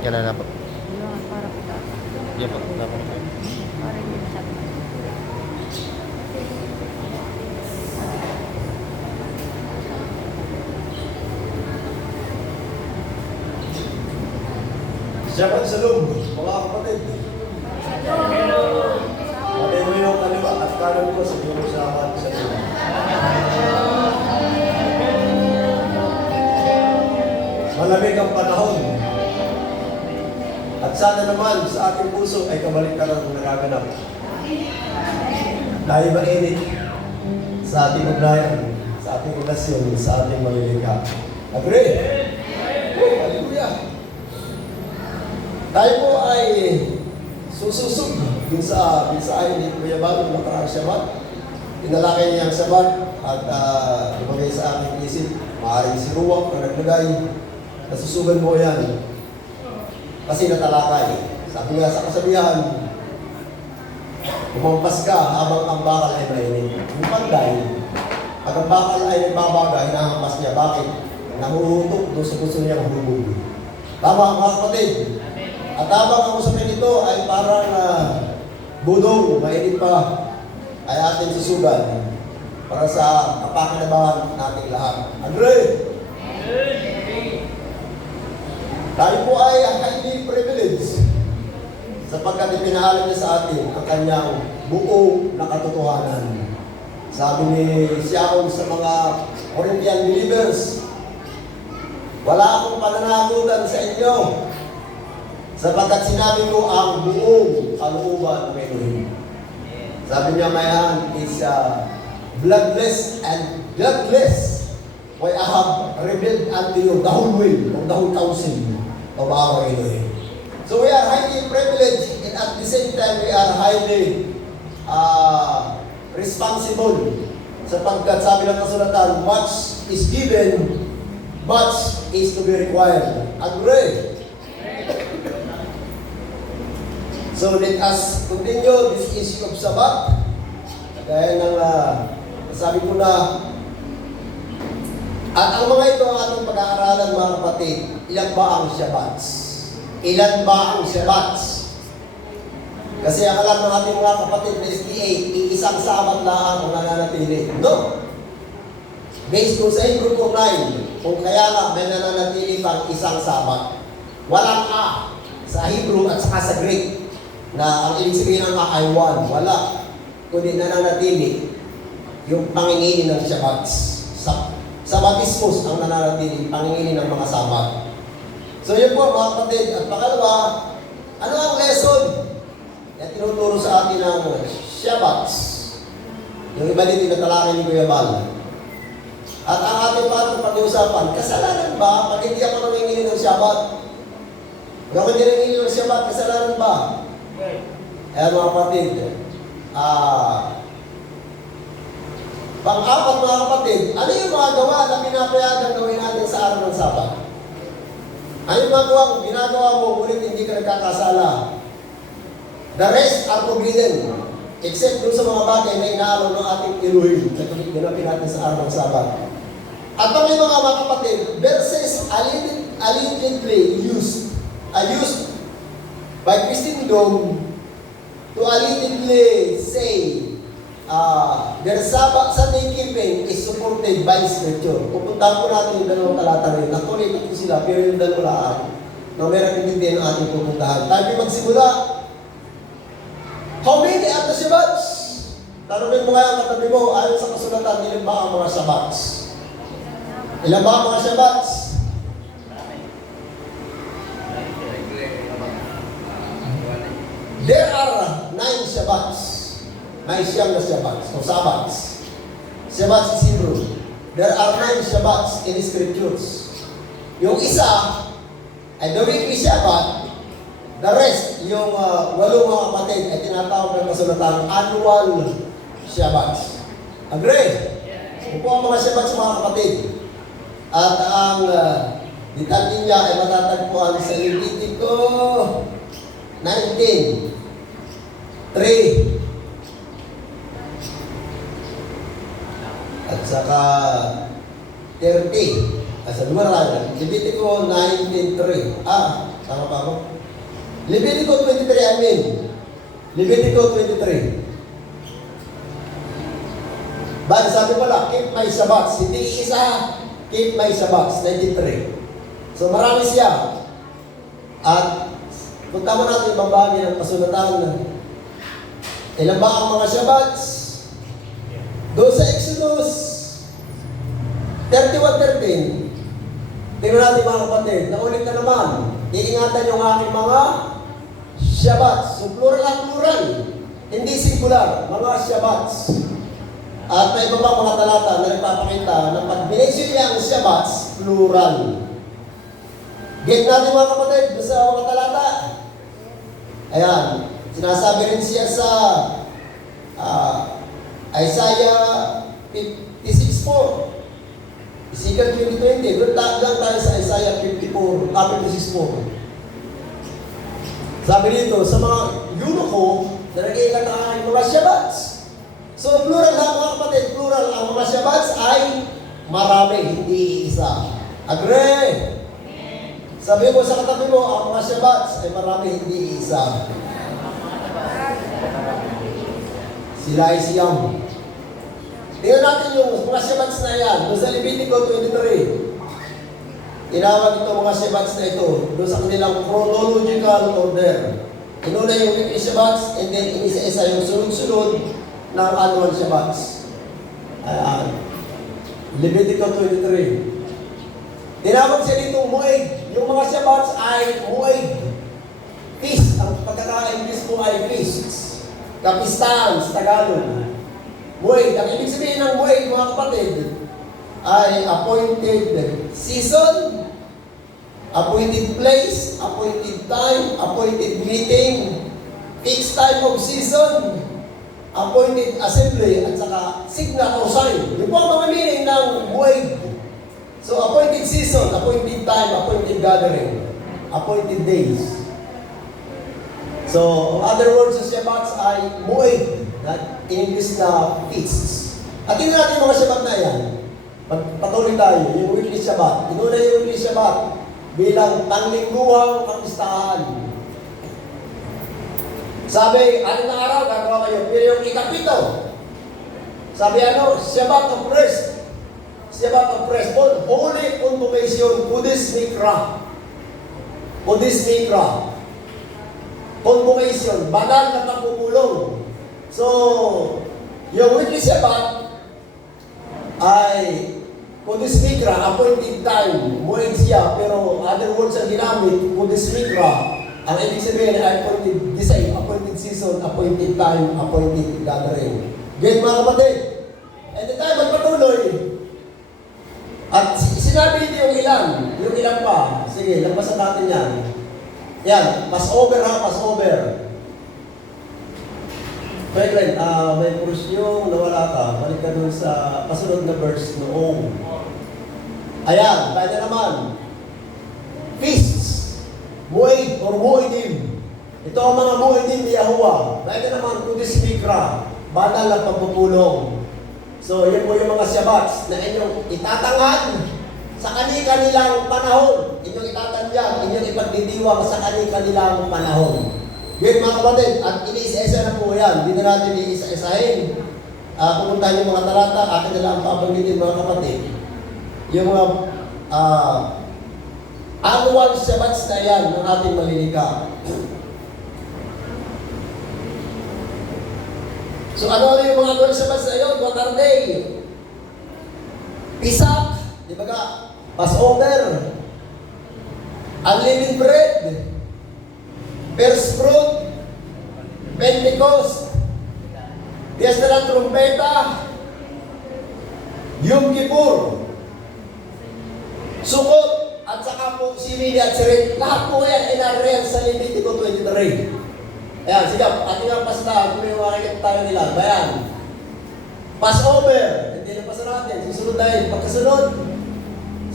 Kailan na po? Yung para po dapat. Yan po. Dapat po. Para hindi masyado. Shabbat Shalom, mga kapatid. Patay mo yung kaliwa at kanan ko sa iyong Shabbat Shalom. Malamig ang panahon. At sana naman sa ating puso ay kabaliktaran ang nagaganap. Dahil mainit sa ating ugnayan, sa ating relasyon, sa ating malilikha. Agree? Hallelujah! Tayo po ay sususog dun sa mensahe ni Kuya Bal ng nakaraang Shabbat. Inalakay niya ang Shabbat at lumagay sa aking isip. Maaaring si Ruwak na naglagay. Nasusugan mo yan. Kasi natalakay. Sabi nga sa kasabihan, kumampas ka habang ang bakal ay mainit. Yung panday, pag ang bakal ay nagbabaga, hinahampas niya. Bakit? Nahuhutok doon sa gusto niyang hubog. Tama mga kapatid. At habang ang usapin ito ay parang budong, mainit pa, ay ating susugan para sa kapakinabangan nating lahat. Agree? Tayo po ay highly privileged sapagkat ipinahalan niya sa atin ang kanyang buong na katotohanan. Sabi ni Siakon sa mga Corinthian believers, wala akong pananagutan sa inyo sapagkat sinabi ko ang buong kalooban ng Elohim. Sabi niya, my hand is bloodless and guiltless. Why I have revealed unto you the whole will of the whole counsel of our Elohim. So we are highly privileged and at the same time we are highly responsible sapagkat sabi ng kasulatan, much is given, much is to be required. Agree? So let us continue this issue of Sabbath. Gaya ng sabi ko na, at ang mga ito ang ating pag-aaralan mga kapatid, ilan ba ang Shabbats? Ilan ba ang Shabbats? Kasi ang alam ng ating mga kapatid na SDA, iisang Sabbath lang ang nananatili. No! Based kung sa Hebrew 9, kung kaya nga may nananatili pang isang Sabbath. Walang A sa Hebrew at saka sa Greek na ang ibig sabihin ng A ay one. Wala. Kundi nananatili yung pangingini ng Shabbats. Sa baptismos ang nananatili, pangingini ng mga Sabat. So yun po mga kapatid. At pangalawa, ano ang lesson na tinuturo sa atin ng Shabbats? Yung iba din tinatalakay ni Kuya Bal. At ang ating parang pag-iusapan, kasalanan ba pag hindi ako nangingini ng Shabbat? Kung hindi nangingini ng Shabbat, kasalanan ba? Kaya mga kapatid, pang-apat mga kapatid, ano yung mga gawa na pinapayagan gawin natin sa araw ng Sabat? Ano yung mga gawang ginagawa mo ngunit hindi ka nagkakasala? The rest are forbidden, except dun sa mga bagay na inaaraw ng ating Elohim na ginapin natin sa araw ng Sabat. At pang yung mga kapatid, verses allegedly used by Christendom to allegedly say their Sunday keeping is supported by Scripture. Pupuntahan po natin yung dalawang talata rin. Actually, ito sila, pero yung dalawa na meron intindihan ang ating pupuntahan. Tayo magsimula. How many are the Shabbats? Tanungin mo nga ang katabi mo, ayon sa kasulatan, ilan ba ang mga Shabbats? Ilan ba ang mga Shabbats? There are 9 Shabbats. May siyam na Shabbats, o Sabbats. Shabbats is Hebrew. There are 9 Shabbats in the Scriptures. Yung isa ay the weekly Shabbat. The rest, yung 8 mga kapatid, ay tinatawag ng kasulatan annual Shabbats. Agree? Ito po ang mga Shabbats mga kapatid. At ang detalye niya ay matatagpuan sa Levitico 19:3. At saka 30. Sa lugar tayo. Levitico 19:3. Tama pa ako? Levitico 23, I mean. Levitico 23. Ban, sabi pala, keep my Sabbats. Hindi isa, keep my Sabbats. 93. So marami siya. At kung tama natin ibang bahagi ng pasulatan, ilan ba ang mga Sabbats? Doon sa Exodus 31:13, tingnan natin mga kapatid, naulit na naman, iingatan yung aking mga Shabbats. So plural at plural, hindi singular, mga Shabbats. At may iba pang mga talata na nagpapakita na pag binensin niya ang Shabbats, plural. Get natin mga kapatid, doon sa mga talata. Ayan, sinasabi rin siya sa Isaiah 56:4. Ezekiel 20:20. Doon lang tayo sa Isaiah 56:4. Sabi dito, sa mga eunuko na nag-iilan ng aking mga Shabbats. So, plural lang mga kapatid, plural. Ang mga Shabbats ay marami, hindi isa. Agree? Sabi mo sa katabi mo, ang mga Shabbats ay marami, hindi isa. Sila ay siyam. Tingnan natin yung mga Shabbats na yan. Doon sa Levitico 23. Tinawag ito mga Shabbats na ito. Doon sa kanilang chronological order. Inuna yung weekly Shabbats and then inisa-isa yung sunod-sunod ng annual Shabbats. Ayan. Levitico 23. Tinawag siya ditong Mu'ed. Yung mga Shabbats ay Mu'ed. Feast. Ang pagkaka-English mo ay feasts. Kapistahan sa Tagalog. Mu'ed. Ang ibig sabihin ng Mu'ed, mga kapatid, ay appointed season, appointed place, appointed time, appointed meeting, fixed time of season, appointed assembly, at saka signal or sign. Yung po ang mga meaning ng Mu'ed. So, appointed season, appointed time, appointed gathering, appointed days. So, other words sa Shabbats ay Mu'ed, in English na feasts. At tingnan natin mga Shabbat na yan. Patuloy tayo, yung weekly Shabbat. Inuna yung weekly Shabbat bilang panglingguhang kapistahan. Sabi, ano na araw, gagawa kayo? Pero yung ikapito, sabi Shabbat of Rest. Shabbat of Rest. Holy Convocation, Kudis Mikra. Kudis Mikra. Convocation, banal na pagpupulong. So, yung weekly Shabbat ay Kudis Mikra, appointed time, Mu'ed siya, pero other words ang ginamit, Kudis Mikra, ang ibig sabihin ay appointed design, appointed season, appointed time, appointed gathering. Get mga kapatid? And the time magpatuloy. At sinabi dito yung ilan pa. Sige, lagpasan natin yan. Yan, Passover ha, Passover. Franklin, may porsyong nawala ka. Balik ka dun sa pasunod na verse noong. Ayan, tayo na naman. Feasts. Mu'ed or Mu'edim. Ito ang mga Mu'edim ni Yahuwah. Tayo na naman, Kudis Mikra. Banal na pagpupulong. So, yan po yung mga Shabbats na inyong itatangan sa kanilang panahon. Inyong itatandyan, inyong ipagdidiwang sa kanilang panahon. Ngayon mga kapatid, at iniisa-isa na po yan. Hindi na natin iisa-isahin. Pumuntahan yung mga talata, akin na lang papagnitin mga kapatid. Yung mga annual Shabbats na yan ng ating malinika. So ano yung mga annual Shabbats na yun? What are they? Pisak, di ba ka? Passover, unleavened bread, first fruit, Pentecost, Fiesta ng Trumpeta, Yom Kippur, Sukkot, at saka po Simini at Sirit. Lahat po yan inarreal sa Levitico 23. Ayan, sige, ating ang pasta, kung yung makikita tayo nila. Bayan, Passover, hindi na pasa natin, susunod tayo, pagkasunod,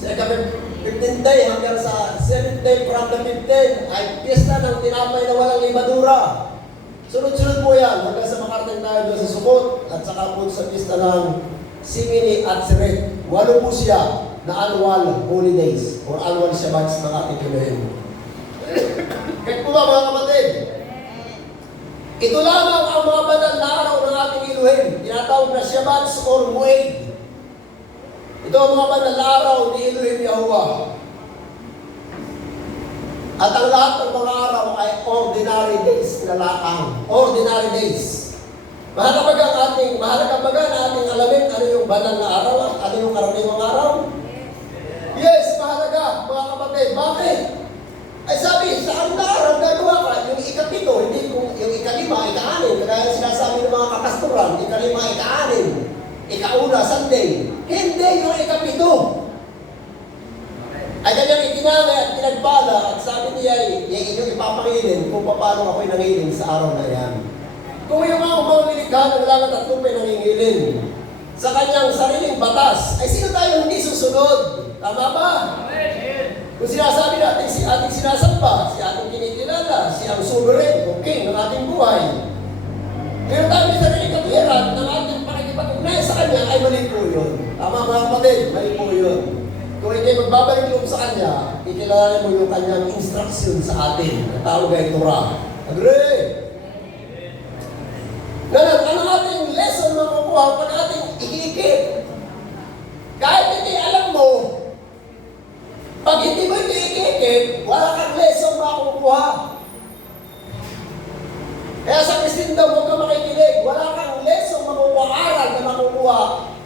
sa 15th day hanggang sa 7th day from the 15th ay piyesta ng tinapay na walang limadura. Sunod-sunod po yan hanggang sa makarating tayo doon sa Sukkot at saka po sa piyesta ng Simini at Sirit. Walo po siya. na annual holidays or annual Shabbats ng ating Elohim. Kaya po ba mga kapatid? Ito lamang ang mga banal na araw ng ating Elohim, tinatawag na Shabbats or Moed. Ito ang mga banal na araw ni Elohim Yahuwah. At ang lahat ng mga araw ay ordinary days na laang. Ordinary days. Mahalaga ba na ating alamin ano yung banal na araw at ano yung karaniwang araw? Yes, mahalaga mga kapatid. Bakit? Ay sabi, sa ang araw gagawa ka, yung ikapito, hindi kung yung ikalima, ika-anim. Kaya sinasabi ng mga kapastoran, ikalima, ika-anim. Ika-una, Sunday. Hindi yung ikapito. Ay kanyang itinangay at pinagpala at sabi niya, inyong ipapangilin kung paano ako'y nangilin sa araw na yan. Kung yung mga nilikha ng langit at lupa'y nangingilin sa kanyang sariling batas, ay sino tayo hindi susunod? Tama ba? Kung sinasabi natin si ating sinasamba, si ating kinikilala, si ang sovereign o king ng ating buhay, pero tayo may sariling katuwiran ng ating pakikipag-ugnayan sa kanya, ay mali po yun. Tama mga kapatid, mali po yun. Kung hindi magbabalik loob sa kanya, ikilala mo yung kanyang instruction sa atin. Ang tawag ay Torah. Agree? Ganun, ano ating lesson makukuha pag ating ikikip? Kahit hindi alam mo, pag hindi mo ikikip, wala kang lesson makukuha. Kaya sa Kristendom, huwag ka makikinig. Wala kang lesson makukuha, aral na makukuha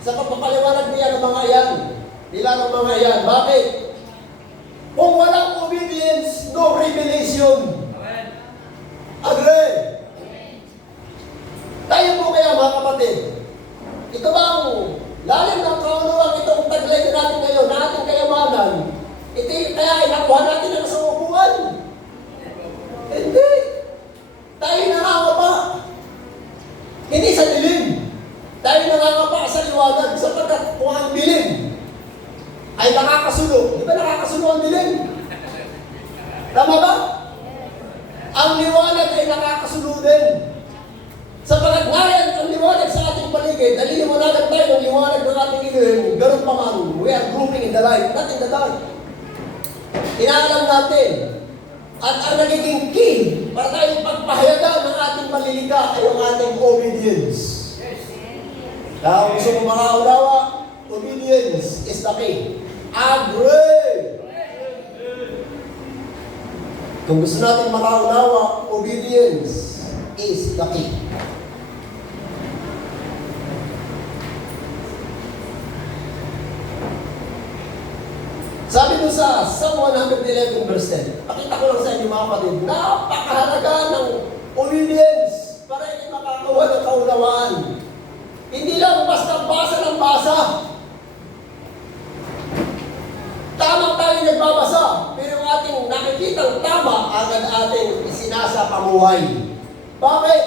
sa pagpapaliwanag niya ng mga yan. Nila ng mga yan. Bakit? Kung walang obedience, no revelation. Agree? Tayo po kaya mga kapatid, ito bang lalim ng kaunawang itong taglay natin ngayon, na ating kayamanan, ito kaya ay nakuha natin ang sumubuan? Hindi. Tayo nangangapa. Hindi sa dilim. Tayo nangangapa sa liwanag sapagkat kung ang dilim ay nakakasulo. Di ba nakakasulo ang dilim? Tama ba? Ang liwanag ay nakakasulo din. Sapagkat ngayon ang liwanag sa ating paligid, naliliwanagan tayo ng liwanag ng ating Elohim, ganun pa man, we are grouping in the light, not in the dark. Inaalam natin. At ang nagiging key para tayo pagpahayagan ng ating malilika ay ang ating obedience. Kaya kung gusto mo makaunawa, obedience is the key. Agree! Kung gusto natin makaunawa, obedience is the key. Sabi mo sa Psalm 111 verse 10, pakita ko lang sa inyo mga kapatid, napakahalaga ng obedience para hindi makakuha ng kaunawaan. Hindi lang basta basa ng basa. Tama tayo nagbabasa, pero yung ating nakikitang tama, agad ating isinasa pamuhay. Bakit?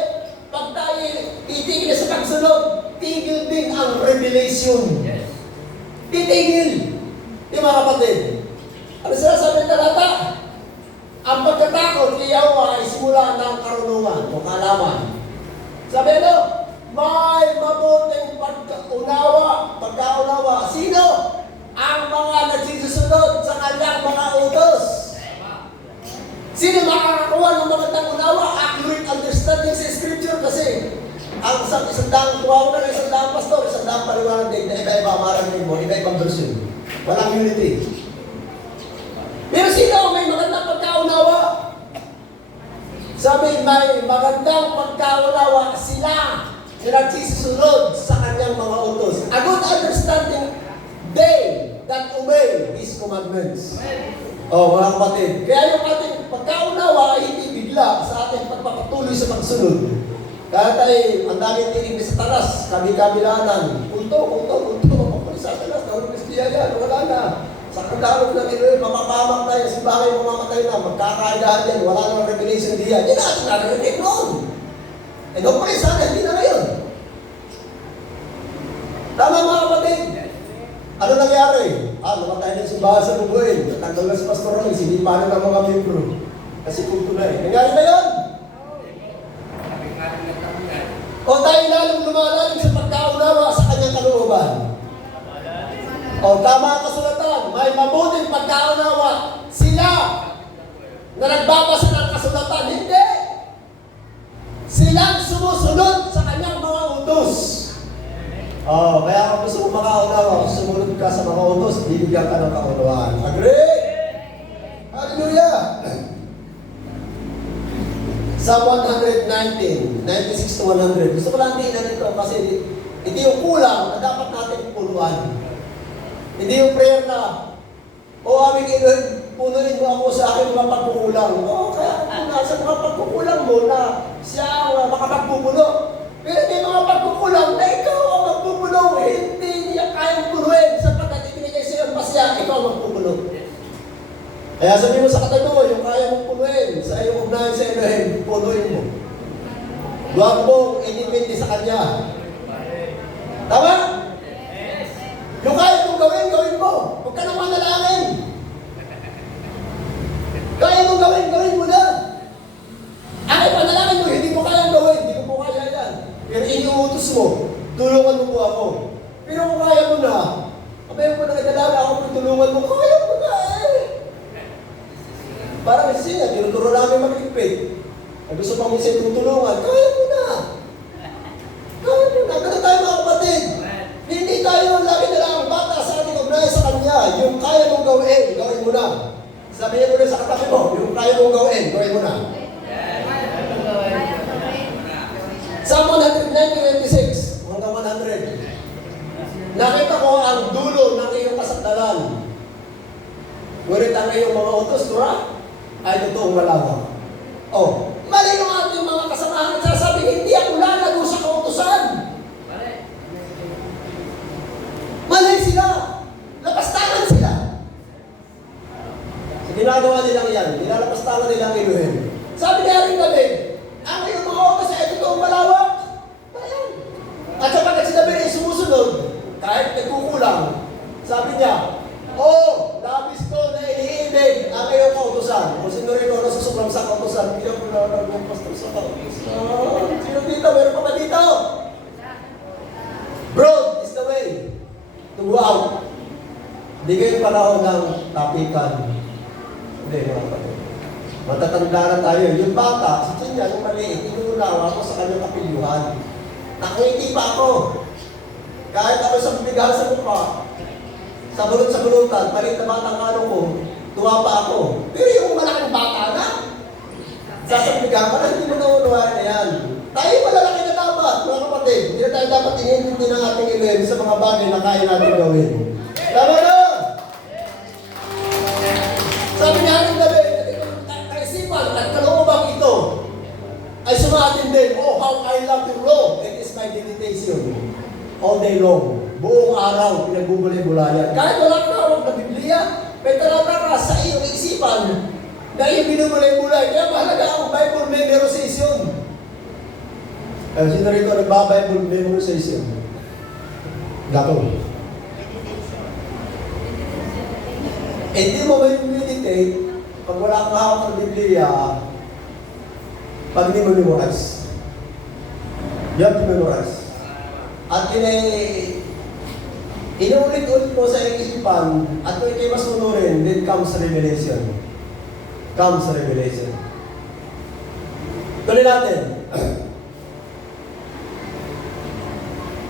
Pag tayo titigil sa pagsunod, tigil din ang revelation. Titigil. Di mga kapatid, ano sinasabi ng talata? Ang pagkatakot kay Yahweh ay simula ng karunungan o kaalaman. Sabi ano? May mabuting pagkaunawa. Sino? Ang mga nagsisunod sa kanyang mga utos. Sino makakakuha ng magandang unawa? Accurate understanding sa Scripture kasi ang isang daang tuwaw na isang daang pastor, isang daang paliwanag din na iba-iba maraming mo, iba-ibang version. Walang unity. Pero sino may magandang pagkaunawa? Sabi, may magandang pagkaunawa sila na nagsisusunod sa kanyang mga utos. A good understanding, they that obey His commandments. Mga kapatid. Kaya yung ating pagkaunawa ay hindi bigla sa ating pagpapatuloy sa pagsunod. Kaya tayo, ang daming tinig sa talas, kami-kabilanan. Punto. Sa talas, nahulog Kristiya yan, wala na. Sa kagawad ng Elohim, mapapamak tayo, simbangay mamamatay na, magkakaidahan yan, wala nang revelation diyan. Hindi natin narinig noon. Eh, doon pa rin sana, hindi na ngayon. Tama mga kapatid. Ano nangyari? Namatay na simbahan sa bubuin. Natanggal na sa pastoral, sinipanan ng mga membro. Kasi kulto na eh. Nangyari na yun? O tayo lalong lumalalim sa pagkaunawa sa kanyang kalooban. O tama ang kasulatan. may mabuting pagkaunawa. Sila na nagbabasa ng kasulatan, hindi. Silang sumusunod sa kanyang mga utos. Kaya kung gusto mo makaunawa, kung sumunod ka sa mga utos, bibigyan ka ng kaunawaan. Agree? Hallelujah! Psalm 119, 96 to 100. Gusto ko lang tingnan ito kasi hindi yung kulang na dapat natin punuan. Hindi yung prayer na, aming Elohim, punuin mo ako sa aking mga pagkukulang. Kaya nasa mga pagkukulang mo na siya ang makapagpupuno. Pero may mga pagkukulang na ikaw ang magpupuno. Hindi niya kayang punuin sapagkat ibinigay sa iyo ang pasya, ikaw ang magpupuno. Kaya sabihin mo sa katabi mo, yung kaya mong punuin, sa iyong ugnayan sa Elohim, punuin mo. Huwag mong inipindi sa Kanya. Tama? Yung kaya mong gawin, gawin mo. Huwag ka nang manalangin. Kaya mong gawin, gawin mo na. Ay, panalangin mo, hindi mo kayang gawin, hindi ko po kaya yan. Pero iniutos mo, tulungan mo po ako. Pero kung kaya mo na, kamaya mo na nagdalaga ako, tulungan mo, kaya mo na eh. Para kasi siya, tinuturo namin magligpit. Ay gusto pang minsan tutulungan, kaya mo na. Kaya mo na. Ganun tayo mga kapatid. Hindi tayo lagi na lang ang bata sa ating ugnayan sa Kanya. Yung kaya mong gawin, gawin mo na. Sabihin mo na sa katabi mo, yung kaya mong gawin, gawin mo na. Psalm 196 hanggang 100. Nakita ko ang dulo ng iyong kasakdalan. Ngunit ang iyong mga utos, Torah, ay totoong malawak. Mali yung ating mga kasamahan at sasabi, hindi ako lalago sa kautusan. Mali sila. Lapastangan sila. So, ginagawa nilang yan. Nilalapastangan nilang Elohim. Sabi niya rin David, ang iyong mga utos ay totoong malawak. Ayan. At sapagkat si David ay sumusunod, kahit nagkukulang, sabi niya, labis ko na iniibig ang iyong kautusan. Kung sino rin ako nasusuklam sa kautusan, hindi ako nalagong pastor sa kautusan. Sino dito? Meron pa ba dito? Broad is the way to go out. Hindi kayo panahon ng tapikan. Hindi, mga kapatid. Matatanda na tayo. Yung bata, si Chinya, yung maliit, inuulaw ako sa kanyang kapilyuhan. Nakangiti pa ako. Kahit ako sa bibigahan sa mukha, sa bulot-bulutan, palit na batang ano ko, tuwa pa ako. Pero yung malaking bata na, sasabigan ka na, hindi mo naunawain na yan. Tayo malalaki na dapat, mga kapatid. Hindi na tayo dapat inintindi ng ating Elohim sa mga bagay na kaya natin gawin. Tama na! Sabi niya rin David, kaisipan at kaloobang ito ay sumaatin din, how I love your law. It is my meditation all day long. Buong araw, pinagbubulay-bulayan. Kahit wala ka hawak na Biblia, may talata ka sa iyong isipan na iyong binubulay-bulay. Kaya mahalaga ang Bible memorization. Sino rito nagba-Bible memorization? Gato. Hindi mo meditate pag wala kang hawak ng Biblia, pag hindi mo memorize. You have to memorize. At inuulit-ulit mo sa iyong isipan at kung ikay mas sunurin, then comes revelation. Comes revelation. Tuloy natin.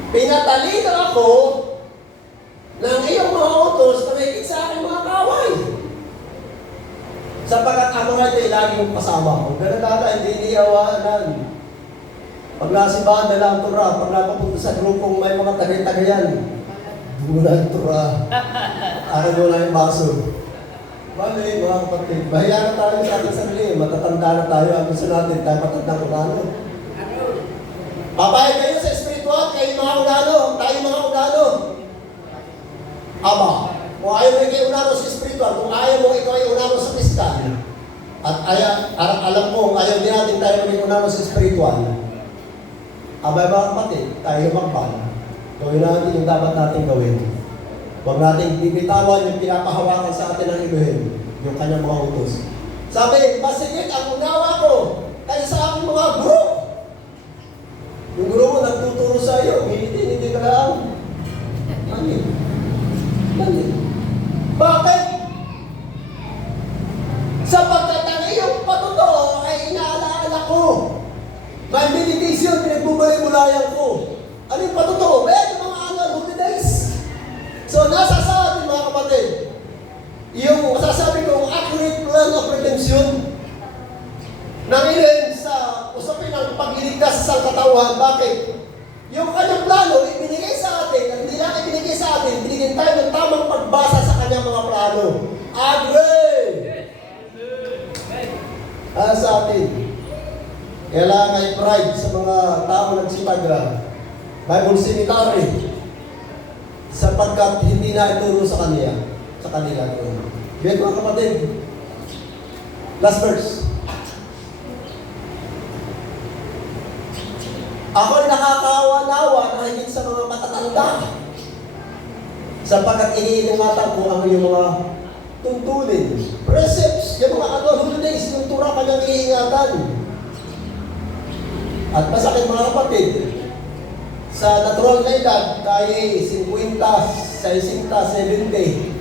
Pinatalino ako ng iyong mga utos na may sa aking mga kaway. Sapagkat ang mga ito ay lagi mong kasama ko. Ganun data, hindi niyawanan. Pag nasibahan nila ang Torah, pag napapunta sa grupong may mga tagay-tagayan, mula ang Torah. Akin mo lang yung baso. Mali, mga kapatid. Bahiya na tayo sa ating sarili. Matatanda na tayo. Ang gusto natin, tayo matandang unano. Papayag kayo sa espiritual, kayo mga unano. Tayo mga unano. Ama, kung ayaw mo kayo unano sa espiritual, kung ayaw mo ikaw ay unano sa piskal, at alam mo, ayaw din natin tayo maging unano sa espiritual, abay mga kapatid, tayo magpan. Gawin natin yung dapat natin gawin. Huwag natin bibitawan yung pinapahawakan sa atin ng Elohim, yung kanyang mga utos. Sabi, masigit ang unawa ko kaysa sa aking mga guro. Yung guro mo nagtuturo sa iyo, hindi ka lang. Mali. Bakit? pinagmulayan ko. Ano yung patotoo? Yung mga annual holidays. So, nasa sa atin mga kapatid, yung masasabi kong accurate plan of redemption, nangilin sa usapin ng pagliligtas sa katawan. Bakit? Yung kanyang plano, ibinigay sa atin, at hindi lang ibinigay sa atin, binigyan tayo ng tamang pagbasa sa kanyang mga plano. Agree! Sa atin. Kailangan may pride sa mga tao nagsipagra. Bible Cemetery. Sapagkat hindi na ituro sa kanila. Yan mga kapatid. Last verse. Ako'y nakakawa-nawa na higit sa mga matatanda. Sapagkat iniingatan ko ang iyong mga tuntunin. Precepts, yung mga annual holidays, yung tura kanyang iniingatan. At masakit mga kapatid, sa natural na edad, kaya 50, 60, 70.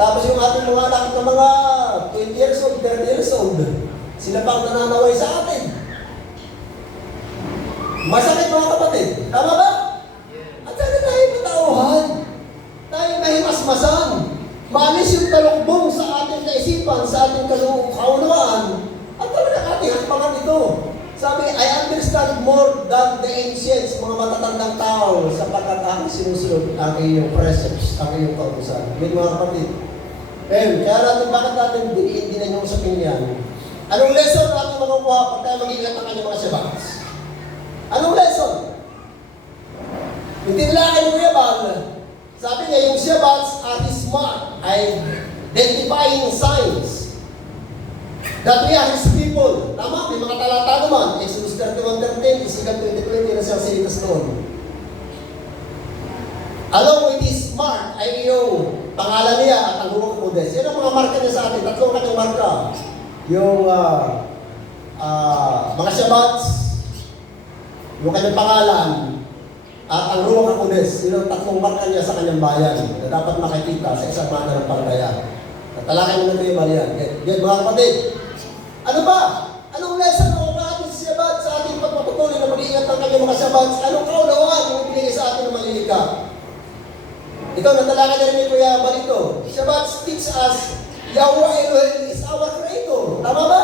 Tapos yung ating mga anak na mga 20 years old, 30 years old, sila pang nananaway sa atin. Masakit mga kapatid. Tama ba? At sana tayo matauhan. Tayo mahimasmasan. Maalis yung talukbong sa ating kaisipan, sa ating kaunawaan. At talaga ating hakpangan ito. Sabi, I understand more than the ancients, mga matatandang tao, sapagkat aking sinusunod ang iyong precepts, ang iyong kautusan. Yun mga kapatid. Kaya natin, bakit natin diniin yung usapin yan? Anong lesson natin makukuha pag tayo mag-iingat ng kanyang mga Shabbats? Anong lesson? Yung tinilakay ng Yabal, sabi niya, yung Shabbats at his mark ay identifying signs that we are his people. Tama, may mga talata naman. Exodus 31:13, Ezekiel 20:20 na siyang sinitas noon. Along with his mark ay yung pangalan niya at ang Ruach Kodes. Yan ang mga marka niya sa atin. Tatlong kanyang marka. Yung mga Shabbats, yung kanyang pangalan, at ang Ruach Kodes. Yun ang tatlong marka niya sa kanyang bayan na dapat makikita sa isang mana ng pagkaya. Tatalakay mo na kayo ba yan? Yan mga kapatid. Ano ba? Anong lesson mo ba ating sa Shabbat sa ating pagpapatuloy na mag-iingat ng kanyang mga Shabbats? Anong kaunawaan yung ibinigay sa atin ng malilika? Ito, natalakay na rin ni Kuya Balito. Shabbats teach us Yahweh Elohim is our Creator. Tama ba?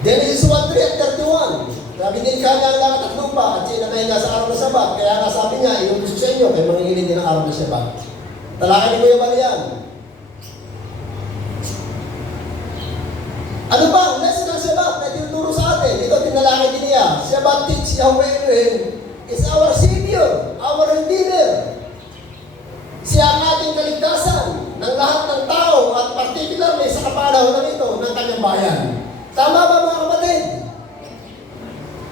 Genesis 1:3 at 31. Sabi din niya ang langit at lupa at siya nakahinga sa araw ng Sabat. Kaya nga sabi niya, yung gusto sa inyo, kayo mangingilid din ang araw ng Sabat. Talakay ni Kuya Balian. Ano ba ang lesson ng Shabbat na tinuturo sa atin? Ito, tinalakay din niya. Shabbat teach Yahweh Elohim is our Savior, our Redeemer. Siya ang ating kaligtasan ng lahat ng tao at particularly sa kapanahon na ito ng kanyang bayan. Tama ba mga kapatid?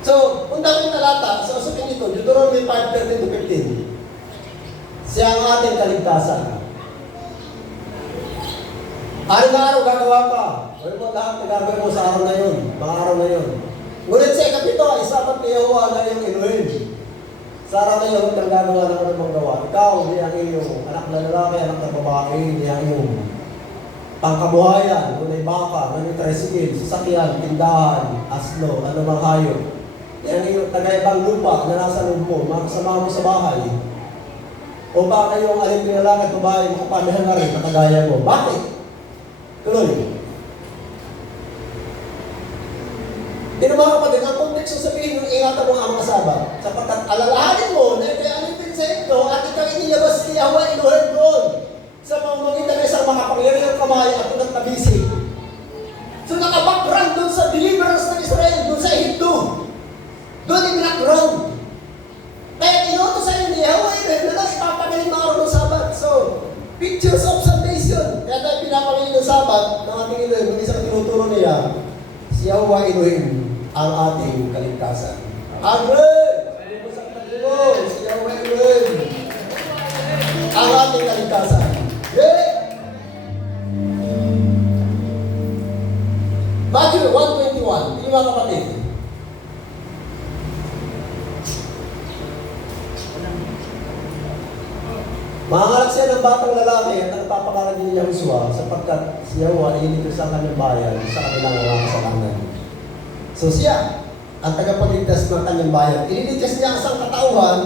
So, undang yung talata sa usapin ito, Deuteronomy 5:13-15. Siya ang ating kaligtasan. Araw-araw gagawa ka. Wala mo lahat na gagawin mo sa araw na yun, mga araw na yun. Ngunit sa ikapito, isapat ni Yahuwah na yung Elohim. Sa araw na yun, ang gagawa ng anumang gawa. Ikaw, di ang iyong anak na lalaki, anak na babae, di ang iyong pangkabuhayan, ngunit baka, ngunit tricycle, sasakyan, tindahan, asno, anumang hayop. Di ang iyong tagaibang lupa na nasa loob mo, mga kasama mo sa bahay. O baka yung alin na lalaki at babae, makapanahan na rin, matagaya mo. Bakit? Tuloy. Pero mga kapatid, ang konteksto sabihin nung ingatan mo ang mga Sabat, sapagkat alalahanin mo na ito'y alipin sa ito at ikaw inilabas ni Yahweh Elohim doon sa pamamagitan ng isang makapangyarihang kamay at unang tabisi. So naka-background doon sa deliverance ng Israel, doon sa Egypto. Doon yung background. Kaya inuto sa inyo ni Yahweh Elohim na lang ipapagaling mga araw ng Sabat. So, pictures of salvation. Kaya tayo pinapagaling ng Sabat ng ating Elohim, ng isang tinuturo niya, si Yahweh Elohim ang ating kaligtasan. Amen! Si Yahweh Elohim ang ating kaligtasan. Yeah! Matthew 1:21. Hindi mga kapatid. Manganganak siya ng batang lalaki at nagpapangalan din niya Joshua sapagkat si Yahweh ay iligtas ang kanyang bayan sa kanilang mga kasalanan. So siya ang tagapagligtas ng kanyang bayan. Ililigtas niya ang isang katauhan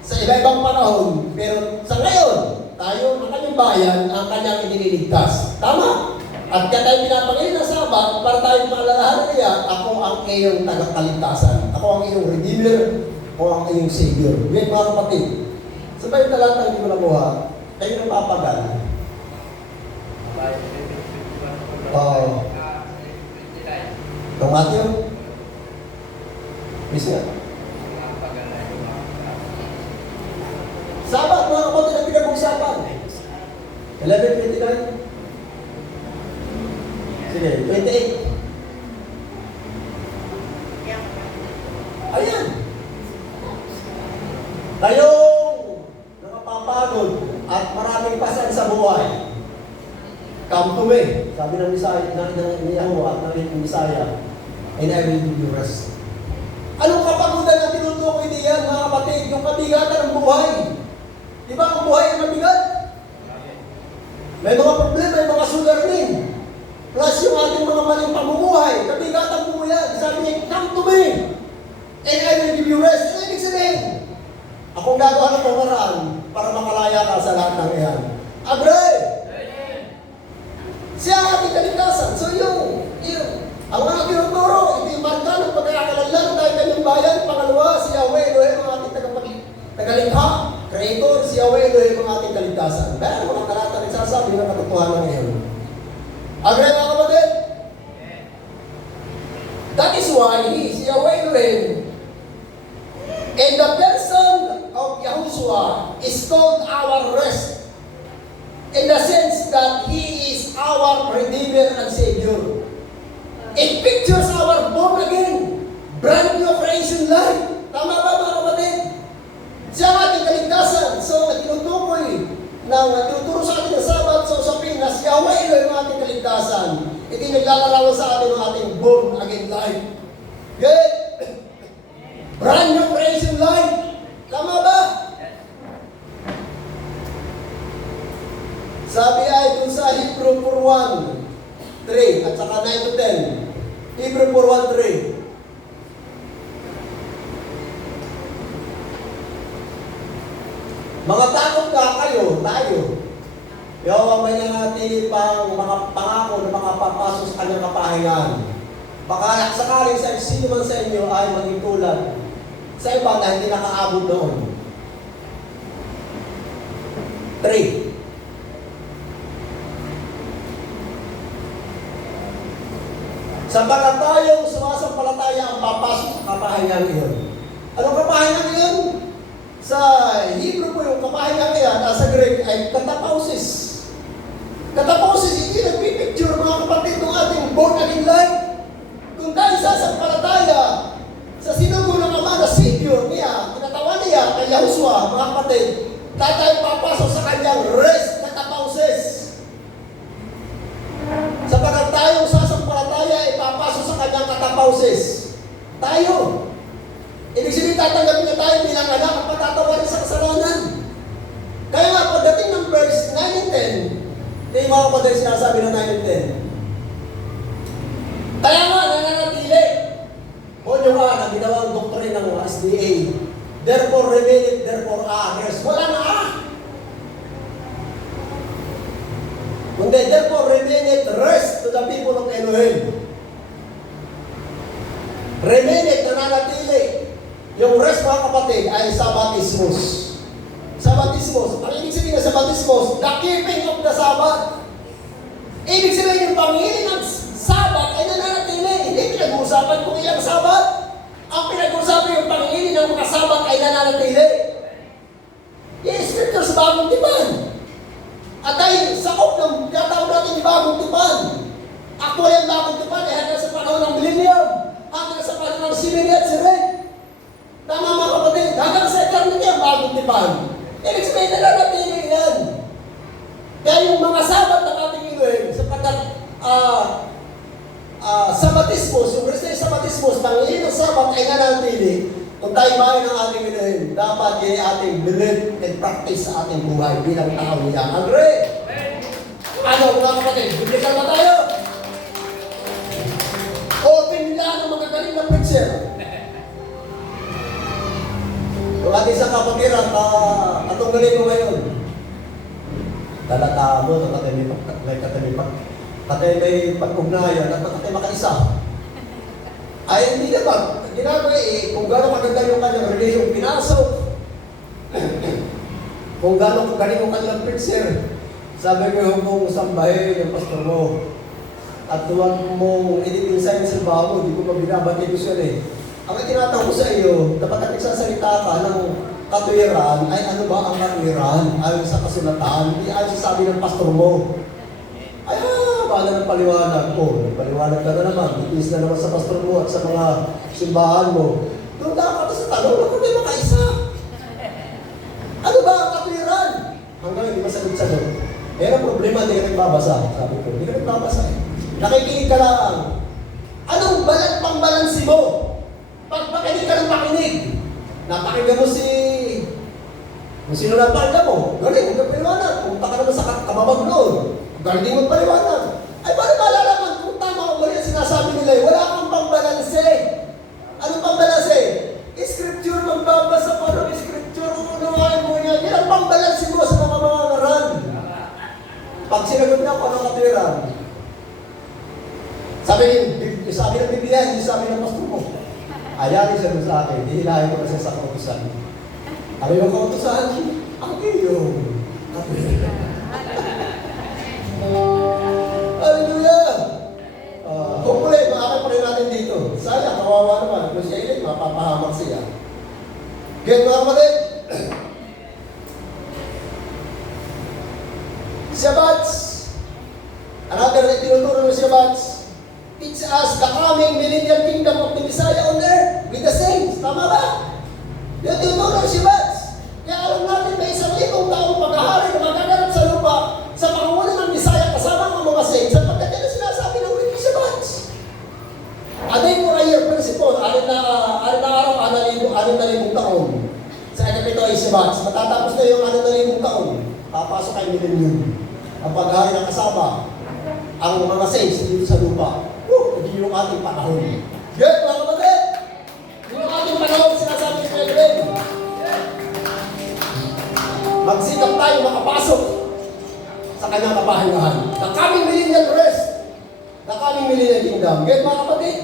sa iba-ibang panahon, pero sa ngayon, tayo, ang kanyang bayan, ang kanyang iniligtas. Tama? At kaya tayo pinapagayon ng Sabat para tayo maalalahanan niya, ako ang iyong tagakaligtasan. Ako ang iyong Redeemer, ako ang iyong Savior. Ngayon mga kapatid, sabay na lahat ng hindi mo nakuha, kayo napapagal. Ng Matthew? Miss nga. Sabat mga kapatid ang pinag-usapan. 11:29. Sige, 28. Ayan. Kayong nakapapagod at maraming pasan sa buhay. Come to me. Sabi ng Misaya, ng Yahweh at ng Misaya, and I will give you rest. Anong kapagudan na tinutukoy diyan mga kapatid? Yung kabigatan ng buhay. Di ba ang buhay ay mabigat? May mga problema, may mga suliranin. Plus yung ating mga maling pamumuhay. Kabigatan mo yan. Sabi niya, come to me. And I will give you rest. Ano ibig sabihin? Akong gagawa ng pamaraan para makalaya ka sa lahat ng iyan. Agree! Siya ang ating kaligtasan. So ang mga tinuturo, ito yung marka ng pagkakalanlan tayo kanyang bayan. Pangalawa, si Yahweh Elohim ang ating tagalikha. Creator, si Yahweh Elohim ang ating kaligtasan. Kaya mga talata nagsasabi ng katotohanan ngayon. Agree mga kapatid? That is why he is Yahweh Elohim. And the person of Yahushua is called our rest. In the sense that he is our Redeemer and Savior. It pictures our born again, brand new creation life. Tama ba mga kapatid? Siya ang ating kaligtasan. So, tinutukoy na tinuturo sa ating Sabat sa usapin na si Yahweh Elohim ang ating kaligtasan. Ito yung naglalarawan sa atin ng ating born again life. Okay? Brand new creation life. Tama ba? Sabi ay dun sa Hebrew 4:1-3 at saka 9-10. Hebrew 4:1-3. Mga takot na kayo, tayo. Yawa may nanatili pang mga pangako na makapapasok sa kanyang kapahingan. Baka sakaling sa sino man sa inyo ay maging tulad sa iba na hindi nakaabot doon. 3. Sapagat tayong sumasampalataya ang papasok sa kapahingan iyon. Anong kapahingan iyon? Sa Hebrew po yung kapahingan iyan, sa Greek ay katapausis. Katapausis, hindi nagpipicture mga kapatid ng ating born again life. Kung tayo sasampalataya sa sinugo ng Ama na Savior niya, kinatawan niya kay Yahushua, mga kapatid, tayo papasok sa kanyang rest, katapausis. Sapagat tayong sasampalataya, ipapasok sa kanyang katapausis. Tayo. Ibig sabihin, tatanggapin na tayo bilang anak at patatawarin sa kasalanan. Kaya nga, pagdating ng verse 9 and 10, yung mga kapatid sinasabi na 9 and 10. Kaya nga, nananatili. O nyo nga, na ginawang doktrine ng SDA. Therefore, remain it, therefore, rest. Wala na Kundi, therefore, remain it, rest to the people of Elohim. Remain it, nananatili. Yung rest, mga kapatid, ay Sabbatismus. Sabbatismus. Ang ibig sabihin ng Sabbatismus, the keeping of the Sabbath. Ibig sabihin, yung panghiling ng Sabbath ay nananatili. Hindi pinag-uusapan kung ilang Sabbath. Ang pinag-uusapan yung panghiling ng mga Sabbath ay nananatili. Yung scripture sa bagong tipan. At dahil sakop ng tinatawag natin yung bagong tipan. Actually, ang bagong tipan ay hanggang sa panahon ng millennium. Hanggang sa panahon ng Simini at Siren. Tama mga kapatid, hanggang sa eternity ang bagong tipan. Ibig sabihin na nanatili yan. Kaya yung mga sabat ng ating Elohim, sapagkat Sabbatismus, yung Kristo yung Sabbatismus, pangilin ng Sabat ay nanatili. Kung tayo bahay ng ating Elohim, dapat yun ating believe and practice sa ating buhay bilang tao niya. Agree? Ano mga kapatid, biblical na tayo? Open tindahan ng magagaling na preacher. Yung ating sa kapatiran, katunggalin mo ngayon. Talata mo, katay may pag-ugnayan at katay makaisa. Ay, hindi naman. Ginagawa kung gano'ng maganda yung kanyang relation, pinasok. Kung gano'ng kagaling yung kanyang preacher, sabi ko kung sambahin yung pastor mo. At huwag mong initinsayin sa baho, hindi ko pa binabati ko siya eh. Ang itinatawag ko sa iyo, dapat ang nagsasalita ka ng katwiran, ay ano ba ang katwiran? Ayon sa kasulatan, hindi ayon sa sabi ng pastor mo. Ay, paano ng paliwanag ko? Paliwanag ka na naman, itis na naman sa pastor mo at sa mga simbahan mo. Doon dapat sa tanong, ako may makaisa. Ano ba ang katwiran? Hanggang hindi masagot-sagot. Eh, ang problema, hindi ka nagbabasa. Sabi ko, hindi ka nagbabasa eh. Nakikinig ka lang. Anong pang-balansi mo? Pagpakinig ka ng pakinig. Napakinggan mo kung sino na pakinggan mo. Galing, huwag kang paliwanag. Pumunta ka naman sa kababag noon. Galing mo paliwanag. Ay, paano malalaman kung tama o mali ang sinasabi nila? Wala kang pang-balansi. Anong pang-balansi? Scripture, magbabasa pa ng scripture. Unawain mo yan. Yan ang pang-balansi mo sa mga ngaran. Pag sinagot niya ako, anong katwiran? Sabi ng Biblia, hindi sabi ng pastor mo. Ayarin siya sa akin, hihilahin ko na siya sa kautusan. Ano yung kautusan? Ang iyong katwiran. Hallelujah! Hopefully, makakay pa rin natin dito. Sayang, kawawa naman. Kung siya ilit, mapapahamak siya. Get mga kapatid? Shabbats. Another tinuturo ng Shabbats. Teach us the coming millennial kingdom of the Messiah on earth with the saints. Tama ba? Yung tinuturo ng Shabbats. Kaya alam natin may isang litong taong paghahari na magaganap sa lupa sa pangunan ng Messiah kasama ng mga saints sapagkat yan ang sinasabi ng weekly Shabbats. A day for a year principle. Anin na araw, 6,000 taon. Sa kapito ay Shabbats. Matatapos na yung 6,000 taon. Papasok ay millennium. Ang paghahari ng kasama ang mga saints dito sa lupa. Hindi yung ating panahon. Good, mga kapatid! Yung ating panahon, sinasabi ko ngayon. Magsikap tayo makapasok sa kanyang kapahingahan. The coming millennial rest. The coming millennial kingdom. Good, mga kapatid?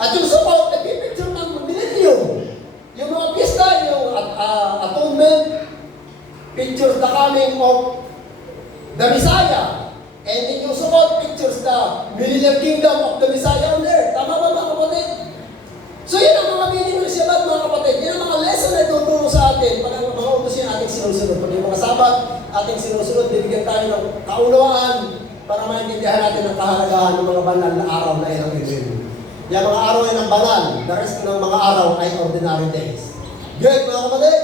At yung support, nagpipicture ng millennium. Yung mga pista, yung atonement, pictures the coming of the Messiah. And in yung support pictures the millennial kingdom of the Messiah on earth. Tama ba mga kapatid? So yan ang mga meaning ng Shabbat mga kapatid. Yan ang mga lesson na ituturo sa atin pag ang mga utos yan ating sinusunod. Pag yung mga Sabat ating sinusunod, bibigyan tayo ng kaunawaan para maintindihan natin ang kahalagahan ng mga banal na araw na ilang ibig. Yan mga araw ay ng banal. The rest ng mga araw ay ordinary days. Good mga kapatid?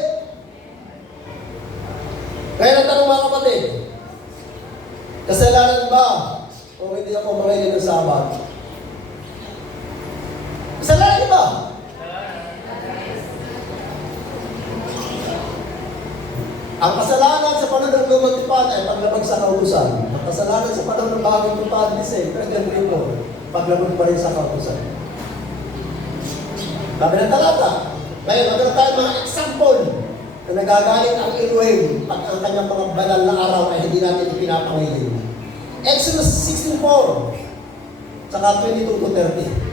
Kaya natanong mga kapatid, kasalanan ba o hindi ako makainin ng Sabat? Kasalanan ba? Ang kasalanan sa panahon ng lumang tupad ay paglabag sa kautusan. Ang kasalanan sa panahon ng bagong tupad, President Rimo, paglabag pa rin sa kautusan. Sabi ng talata. Ngayon, magkakaroon tayo mga example na nagagaling ang Elohim pag ang kanyang mga banal na araw ay hindi natin ipinapangilin. Exodus 16:4 saka 22-30.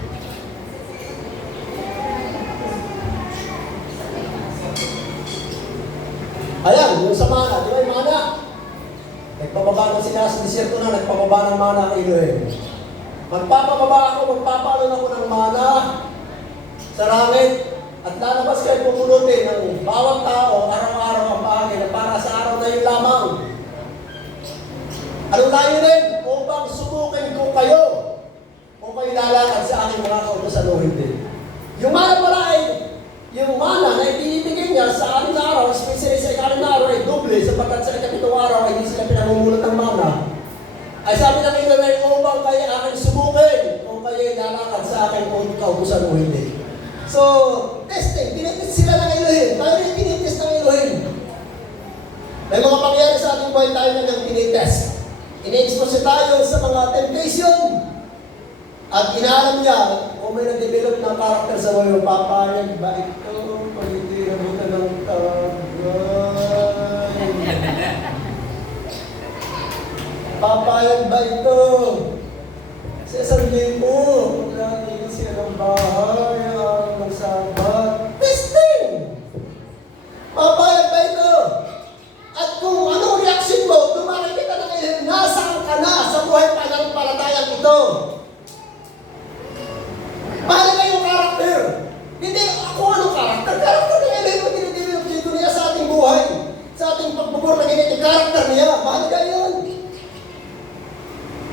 Ayan, yung sa mana, di ba yung mana? Nagpababa na sila sa disyerto na, nagpababa ng mana ang Elohim. Magpapababa ako, magpapalon ako ng mana sa langit at lalabas kayo pupulutin ng bawat tao araw-araw ang bahagi na para sa araw na yun lamang. Anong layunin? Upang subukin ko kayo o kayo lalakad sa aking mga kautusan o hindi. Yung mana pala ay yung mana na ibibigay niya sa ating araw, especially sa ikaling araw ay doble sapagkat sa ikapitong araw ay hindi sila pinamumulat ng mana. Ay sabi ng Elohim, upang kayo aking subukin o kayo lalakad sa aking kautusan o hindi. So, testing. Tinitest sila ng Elohim. Tayo rin tinitest ng Elohim. May mga pangyayari sa ating buhay tayo na nang tinitest. Ine-expose tayo sa mga temptation. At inaalam niya, kung may na-develop ng character sa buhay mo, papayag ba ito pag hindi nabutan ng tagay? Papayag ba ito? Sa isang libo, natin siya ng bahay, ang ng sabat. Testing! Papayag ba ito? At kung anong reaction mo, dumaray kita na ngayon, nasaan ka na sa buhay pananampalatayang ito? Mahalaga yung karakter. Hindi ako anong karakter. Karakter na ngayon mo tinidevelop dito niya sa ating buhay. Sa ating pagbubur na ganito, karakter niya. Mahalaga yun.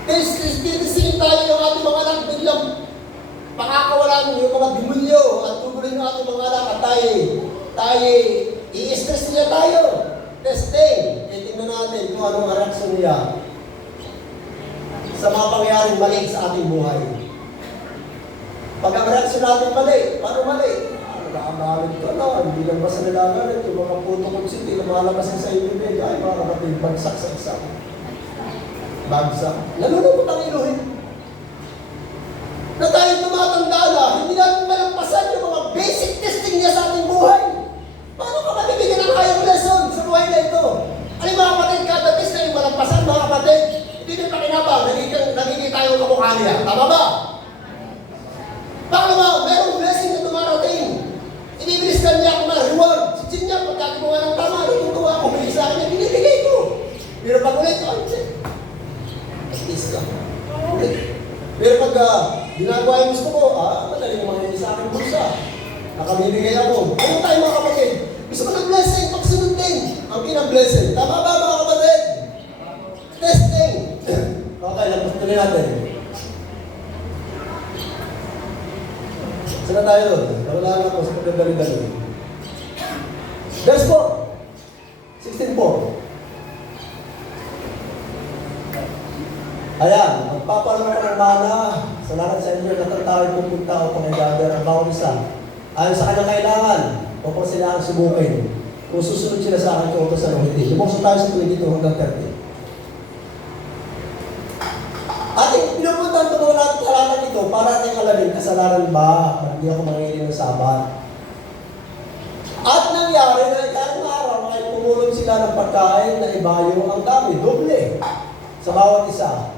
Tinisingin tayo yung ating mga anak, biglang pakakawalan yung mga demolyo at tugulin yung ating mga anak at tayo, i-stress niya tayo. Testing. Tingnan natin kung anong reaksyon niya sa mga pangyayaring mali sa ating buhay. Pag ang reaksyon natin mali, paano mali? Nakakamahalik ka na, hindi lang ba sa nilagan ito, mga puto kong siti, lumalabas sa ibibig, ay mga kapatid, bagsak sa isa. Bagsak. Nalulungkot ang iluhin. Na tayo tumatanda na, hindi natin malampasan yung mga basic testing niya sa ating buhay. Paano ka mabibigyan ng higher lesson sa buhay na ito? Ano yung mga kapatid, kada test na yung malampasan, mga kapatid, hindi din pakinabang, nagiging tayo ang kamukha niya. Tama ba? Pangalawa, merong blessing na dumarating. Inibilis ka niya akong reward. Si niya, pagkakakuha ng tama, natutuwa ako, bigay sa akin niya, binibigay ko. Pero pag ulit, is ka. Pero pag ginagawa yung gusto ko, madaling mga sa aking bulsa. Nakabibigay ako. Ano tayo mga kapatid? Gusto ko ng blessing, pagsunod din. Ang pinang-blessing. Tama ba mga kapatid? Testing. Okay, lapos tuloy natin. Saan na tayo? Wala na ako sa pagdadali-dali. Verse 4. 16:4. Ayan, magpapalaman ka ng mana sa lahat sa inyo na tatawid pupunta upang i-gather ang bawat isa. Ayon sa kanyang kailangan, upang sila ang subukin. Kung susunod sila sa akin, kung utos ano hindi. Lumukso tayo sa 22 hanggang 30. Ating pinupuntan ito mga natin talatan ito para ating alamin, kasalanan ba na hindi ako mangingi ng sabat? At nangyari na kahit na araw, ay pumulong sila ng pagkain na ibayo ang dami, doble sa bawat isa.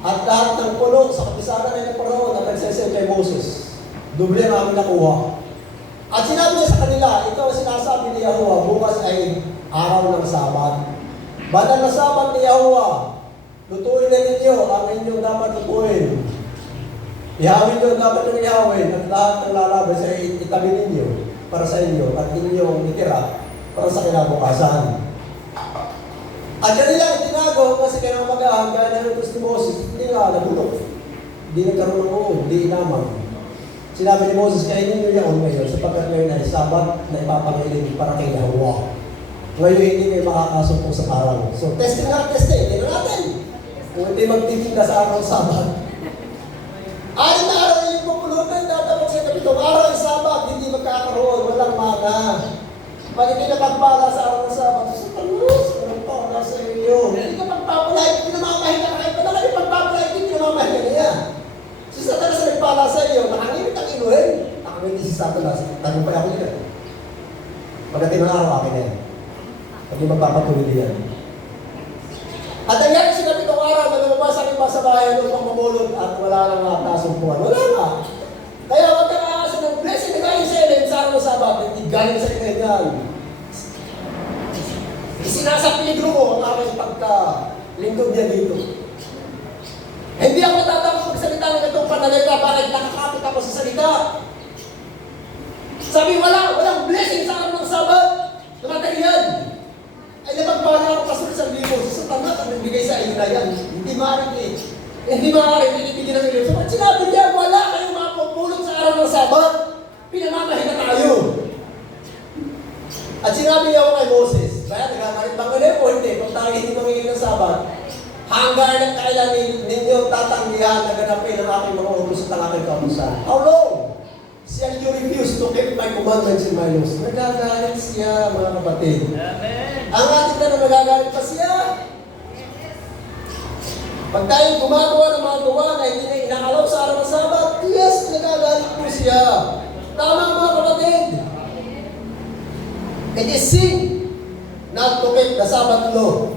At lahat ng puno sa kapisanan ay nagparoon at nagsesend kay Moses. Doble ang aming nakuha. At sinabi niya sa kanila, ito ang sinasabi ni Yahuwah, bukas ay araw ng Sabat. Banal na Sabat ni Yahuwah, lutuin na ninyo ang inyong dapat lutuin. Ihawin nyo ang dapat nyo ihawin at lahat ng lalabas ay itabi ninyo para sa inyo at inyong itira para sa kinabukasan. At kanila itinago kasi kinamagahan gaya na utos ni Moses, hindi nga nabulok. Hindi nagkaroon ng uod, hindi inamang. Sinabi ni Moses, kainin nyo yaon ngayon sapagkat ngayon ay Sabat na ipapangilin para kay Yahuwah. Ngayon hindi kayo makakasumpong sa parang. So testing na, testing. Tingnan natin. Kung hindi magtitinda sa araw ng Sabat. Ayon na araw yung pupulutan, dapat sa kapitong araw ng Sabat, hindi magkakaroon, walang mana. Pag hindi napagpala sa araw ng Sabat, sa talus, walang pala sa iyo. Hindi ka pagpapalay, hindi namamahin ka kahit pala yung pagpapalay, hindi namamahin ka niya. Si Satanas na nagpala sa iyo, nakangimit ang inuhin. Nakangimit si Satanas, tagumpay ako niya. Pagdating ng araw, akin na yan. Pag magpapatuloy yan. At nangyari sa kapitong araw na lumabas ang iba sa bayan upang mamulot at wala lang nga kasumpuan. Wala nga. Kaya huwag ka nakakasa ng blessing na galing sa ilim sa araw ng Sabat, hindi galing sa ilim yan. Isinasa peligro ko ang aking pagka-lingkod niya dito. Hindi ako natatapos magsalita ng itong panalita, bakit nakakapit ako sa salita. Sabi, walang blessing sa araw ng Sabat. Namatay yan. Ay napagpala ako kasunod sa libo. Sa Satanas ang nagbigay sa iyo na yan. Hindi maaaring eh. Hindi maaaring pinipigil ng libo. So, pag sinabi niya, wala kayong mapupulot sa araw ng Sabat. Pinamamahin na tayo. At sinabi niya ako kay Moses, kaya nagkakarit bang ulit o hindi? Kung tayo hindi mamingin ng Sabat, hanggang ng kailan ninyo tatanggihan na ganapin ang aking mga utos at ang aking kautusan. How long? Shall you refuse to keep my commandments and my laws? Nagagalit siya, mga kapatid. Amen. Ang ating na nagagalit pa siya. Pag tayo gumagawa ng mga gawa na hindi na inaalaw sa araw ng Sabat, yes, nagagalit po siya. Tama mga kapatid. It is sin not to keep the Sabbath law.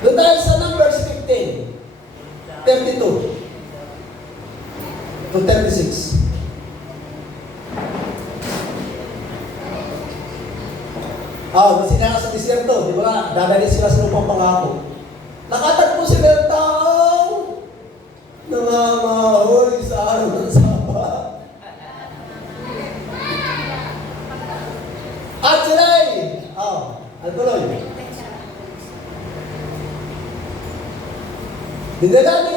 Doon tayo sa Numbers 15, 32 to 36. Sinara sa disyerto, di ba? Dadali sila sa lupang pangako. Nakatagpo sila ng tao nangangahoy sa araw ng Sabat. At sila ang tuloy. Dinala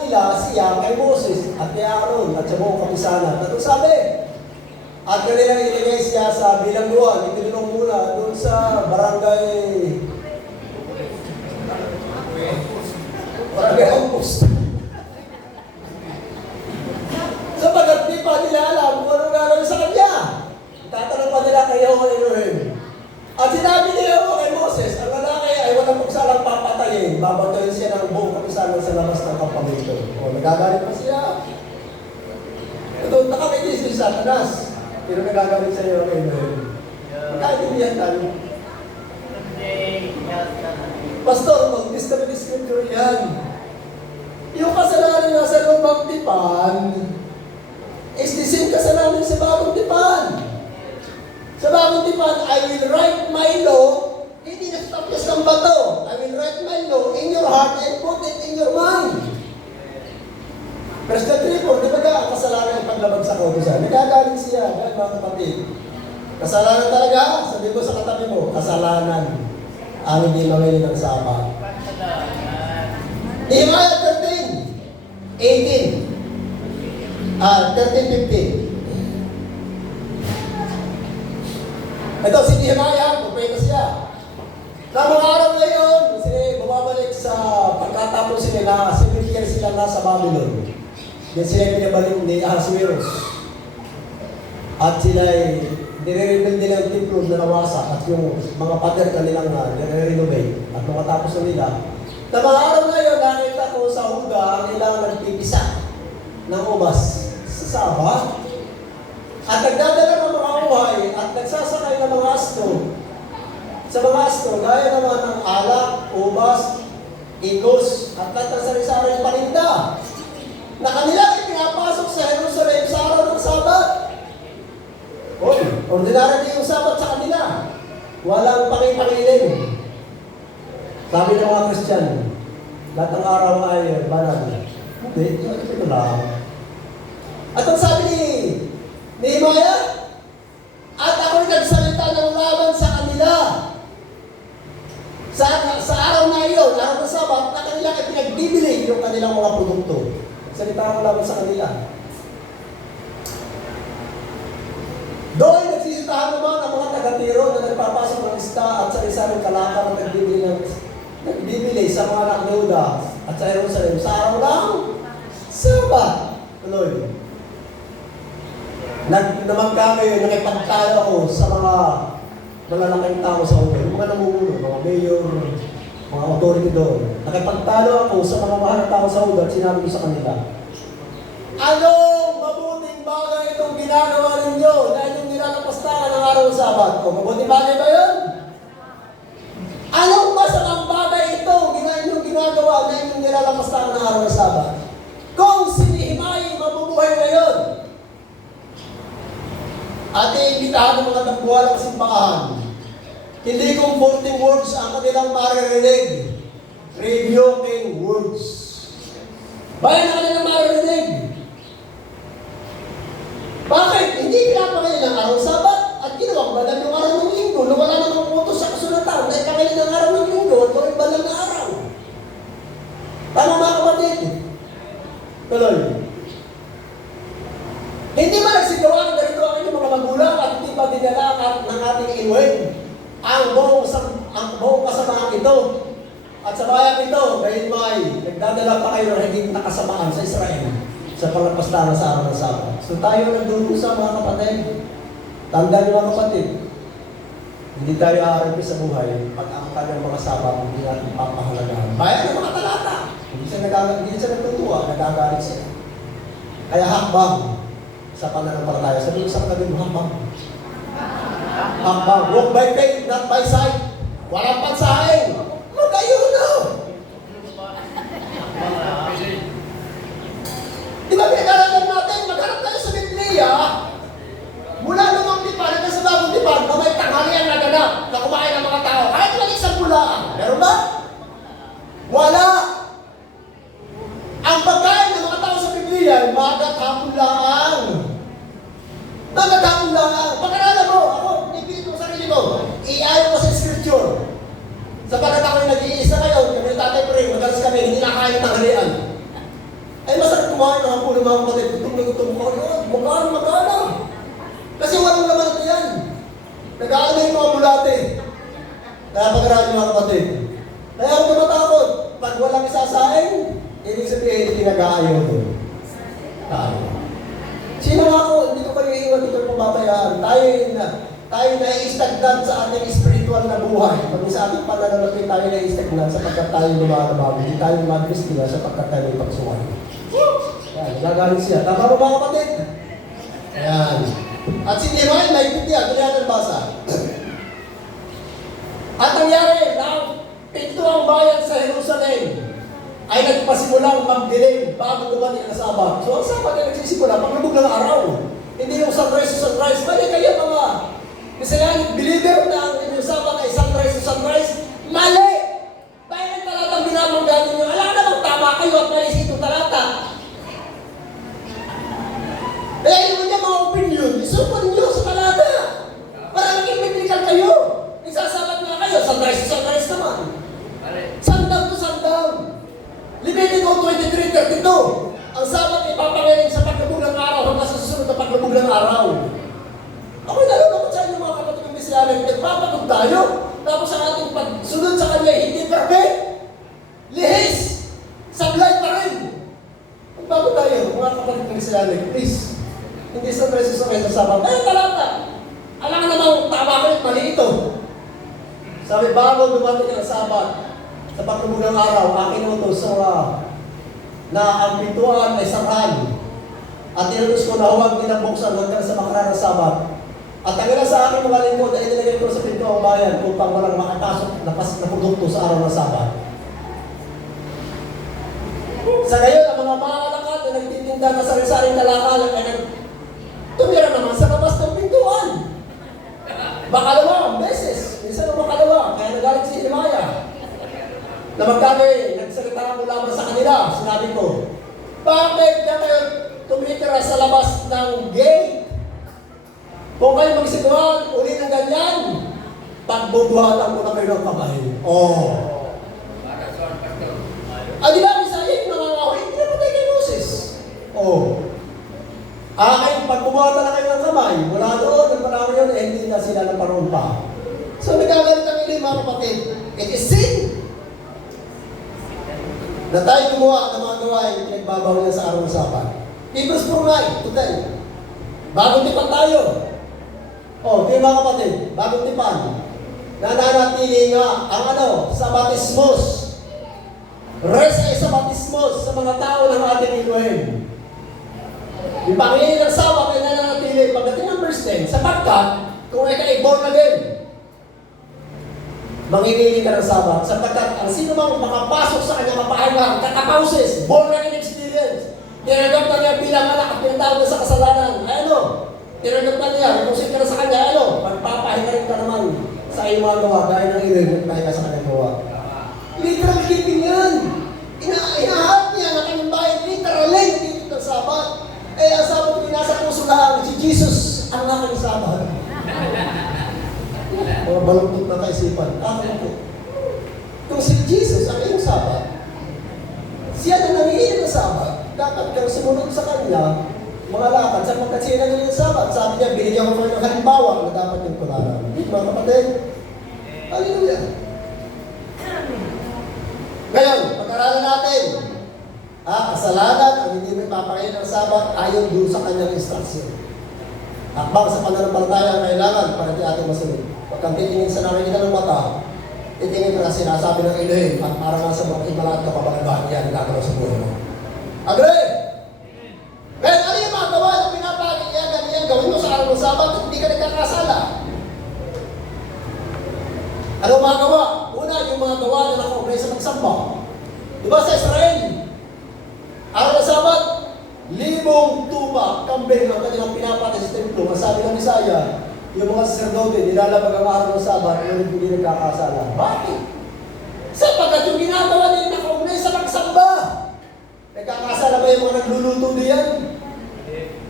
nila siya kay Moses at kay Aaron at sa buong kapisanan. At sabi, at kanilang iligay siya sa bilangguan, itinulong muna doon sa barangay Ampus. Sapagat di pa nila alam kung anong gagawin sa kanya. Tatanong pa nila kay Yahweh Elohim. At sinabi ni Yahweh kay Moses, ang lalaki ay walang pagsalang papatayin. Babatayin siya ng buong kapisanan sa labas ng kampamento. Nagagalit pa siya. Ito, nakakiti si Satanas. Pero nagagalit sa iyo kay Elohim. Magkaintindihan tayo. Pastor, mag-discover scripture yan. Yung kasalanan na sa lumang tipan is the same kasalanan sa bagong tipan. Sa bagong tipan, I will write my law, hindi nagtapos ng bato. I will write my law in your heart and put it in your mind. Verse 3, di ba ang kasalanan ay paglabag sa kautusan? Nagagaling siya, mga kapatid. Kasalanan talaga, sabi ko sa katabi mo, kasalanan ang hindi mamili ng Sabat. Nehemiah 13, 13:15. Ito si Nehemiah, propeta siya. Na mga araw ngayon, sila bumabalik sa pagkatapos sila na 70 years sila nasa Babylon. Then sila pinabalik ni Ahasuerus. At sila ay nire-rebuild nila yung templo na nawasak at yung mga pader kanilang nire-renovate. At matapos na nila, na mga araw ngayon, nakita ko sa Huda ang ilang nagpipisa ng ubas sa Sabat. At nagdadala ng mga uhay at nagsasakay ng mga asto. Sa mga asto, gaya naman ng alak, ubas, igos, at lahat ng sari-saring paninda na kanila ay pinapasok sa Jerusalem sa araw ng Sabat. Ordinary din yung Sabat sa kanila. Walang pangipangilin. Sabi ng mga Christian, lahat ng araw ay banal. Hindi, ito lang. At ang sabi ni Nehemiah, at ako'y nagsalita ng laban sa kanila. Sa araw na iyon, araw ng Sabat, na kanila ay pinagbibili yung kanilang mga produkto. Salita ako laban sa kanila. Doon nagsisitahan naman ang mga taga-tiro na nagpapasok ng isda at sari-saring kalakar na nagbibili sa mga anak ni Juda at sa Jerusalem sa araw ng Sabat. Tuloy. Naman kami, nakipagtalo ako sa mga malalaking tao sa Juda, yung mga namumuno, mga mayor, mga authority doon. Nakipagtalo ako sa mga mahal na tao sa Juda at sinabi ko sa kanila, anong mabuting bagay itong ginagawa ninyo na inyong nilalapastangan ng araw ng Sabat? O mabuting bagay ba yun? Anong masamang bagay ito inyong ginagawa na inyong nilalapastangan ng araw ng Sabat? Kung si Nehemiah mabubuhay ngayon, at iimbitahan ng mga nagbuwalang simbahan, hindi comforting words ang kanilang maririnig. Rebuking words. Bayan na kanilang maririnig. Bakit? Hindi pinapakain ng araw Sabat at ginawang banal ng araw ng linggo na wala namang putos sa kasulatan na ipakain ng araw ng linggo at gawin banal na araw. Tama mga kapatid? Tuloy. Hindi ba nagsigawa ng ganito ang inyong mga magulang at hindi ba dinala ng ating inuwin ang buong kasamahan ito? At sa bayan ito, dahil may nagdadala pa kayo ng higing nakasamaan sa Israel sa pagpapastaran sa araw ng Sabat. So tayo nagdurusa mga kapatid. Tandaan niyo mga kapatid. Hindi tayo aarap sa buhay pag ang kanyang mga sabak hindi natin papahalagaan. Bayan ng mga talata. Hindi siya natutuwa, nagagalit siya. Kaya hakbang sa pananampalataya. Sabi ko sa katabi mo, hakbang. Hakbang. Walk by faith, not by sight. Walang pansahin. Mag-ayuno. Di ba pinag-aralan natin, magharap tayo sa Biblia, mula lumang tipan hanggang sa bagong tipan, na may tanghalian na ganap na kumain ng mga tao. Kahit lang isang bulaan. Meron ba? Wala. Ang pagkain ng mga tao sa Biblia ay magat hapon lang. Magat hapon lang. Pag-aralan mo, ako, nipilit ko sa sarili ko, i-ayaw ko sa scripture. Sapagkat ako'y nag-iisa ngayon, kami ng tatay Pring, madalas kami, hindi nakain ng tanghalian. Ay masarap kumain ng hapon ng mga kapatid. Gutom na gutom ko. Magkano. Kasi walang laman ito yan. Nag-aalala yung mga bulate. Kaya pag-aralan yung mga kapatid. Kaya ako matakot. Pag walang isasaing, ibig sabihin, pinag-aayaw doon. Tayo. Sino nga ako? Hindi ko kayo iiwan, hindi ko pababayaan. Tayo na-i-stagnant sa ating spiritual na buhay. Pag sa ating pananalapi, tayo na-i-stagnant sapagkat tayo lumalabag. Hindi tayo lumabis nila sapagkat tayo may pagsuwan. Yan, nagagalit siya. Tama mo mga kapatid? Ayan. At si Nehemiah, naipit yan. Kaya natin basa. At nangyari, na pinto ang bayan sa Jerusalem ay nagpasimulang magdilim bago dumating ang Sabat. So ang Sabat ay nagsisimula paglubog ng araw. Hindi yung sunrise to sunrise. Mali kayo mga Messianic believer na ang inyong Sabat ay sunrise to sunrise. Mali! Dahil ang talatang binabanggaan ninyo, alam na bang tama kayo at nalis itong talata. Kaya yun niya mga opinion, isupan niyo sa talata. Para maging biblical kayo. Nagsasabat nga kayo, sunrise to sunrise naman. Sundown to sundown. Leviticus 23:32. Ang Sabat ay papangiling sa paglubog ng araw hanggang sa susunod na paglubog ng araw. Ako'y nalulungkot sa inyo mga kapatid ng Messianic. Nagpapagod tayo. Tapos ang ating pagsunod sa kanya hindi perfect. Lihis. Sablay pa rin. Magbago tayo mga kapatid ng Messianic. Please. Hindi sa preso sa Sabat. Ayun talata. Alam ka namang tama kayo, mali ito. Sabi, bago dumating ang Sabat, sa paglubog ng araw, aking utos na ang pintuan ay sarhan. At inutos ko na huwag binabuksan hanggang sa makaraan ng Sabat. At ang sa aking mga lingkod ay nilagay ko sa pinto ang bayan upang walang makapasok na produkto sa araw ng Sabat. Sa ngayon, ang mga makalakad na nagtitinda na sari-saring kalakal ay tumira naman sa labas ng pintuan. Bakalawang beses. Minsan ang makalawa. Kaya nagalit si Nehemiah. Na magkami, nagsalita ko lamang sa kanila. Sinabi ko, bakit ka kayo tumitira sa labas ng gate? Kung kayo magsiguan, uli ng ganyan, pagbubuhatan ko na kayo ng kamay. Di ba, Bisaya, yung nangangahoy, hindi na patay kay Moses. Aking pagbubuhatan na kayo ng kamay, mula doon, ng panahon yun, hindi na sila ng paroon pa. So, nagagalit ang ilim, mga kapatid. It is sin. Na tayo gumawa ng mga gawain, pinagbabawal na sa araw ng Sabat. Hebrews 4:9 to 10. Bagong tipan tayo. Di mga kapatid, bagong tipan. Nananatili nga ang sa batismos. Rest ay sa batismos sa mga tao ng ating Elohim. Yung Panginoon ng Sabat ay nananatili pagdating ng verse 10, sapagkat kung ay born again, manginili ka ng Sabat, sapagkat ang sino mang makapasok sa kanyang mapahinga, kakapauses, born again experience, tinanggap na niya bilang anak at pinatawag sa kasalanan. Tinanggap na niya, ipusin ka na sa kanya, magpapahinga rin ka naman sa iyong mga gawa, dahil ng iloy, magpahinga sa kanyang gawa. Literal keeping yan. Inaharap niya na kanyang bayan, literally, nagtitip ng Sabat. Ang Sabat ko nasa puso lang, si Jesus ang aking Sabat. Mga balungkot na kaisipan. Kung si Jesus ang iyong Sabat, siya na nangihingi ng Sabat, dapat kang sumunod sa kanya, mga lakad, sapagkat siya na ng Sabat. Sabi niya, binigyan ko ng halimbawa na dapat yung tularan. Mga kapatid, hallelujah. Ngayon, pag-aralan natin, kasalanan ang hindi may papakain ng Sabat ayon doon sa kanyang instruction. Hakbang sa pananampalataya ang kailangan para di ating masunod. Huwag kang titingin sa nakikita ng mata, titingin ka na sinasabi ng Elohim at para nga sa mga himalat ka papalagahan yan gagawin sa buhay mo. Agree? Kaya ano yung mga gawa na pinapagin yan, ganyan, gawin mo sa araw ng Sabat at hindi ka nagkakasala. Ano mga gawa? Una, yung mga gawa na nakaugnay sa magsamba. Diba sa Israel? Araw ng Sabat, 5,000 tupa, kambing ang kanilang pinapatay sa templo. Ang sabi ng Misaya, yung mga sacerdote, nilalabag ang araw ng Sabat, ngunit hindi nagkakasala. Bakit? Sapagkat yung ginagawa nila nakaugnay sa magsamba. Nagkakasala ba yung mga nagluluto diyan?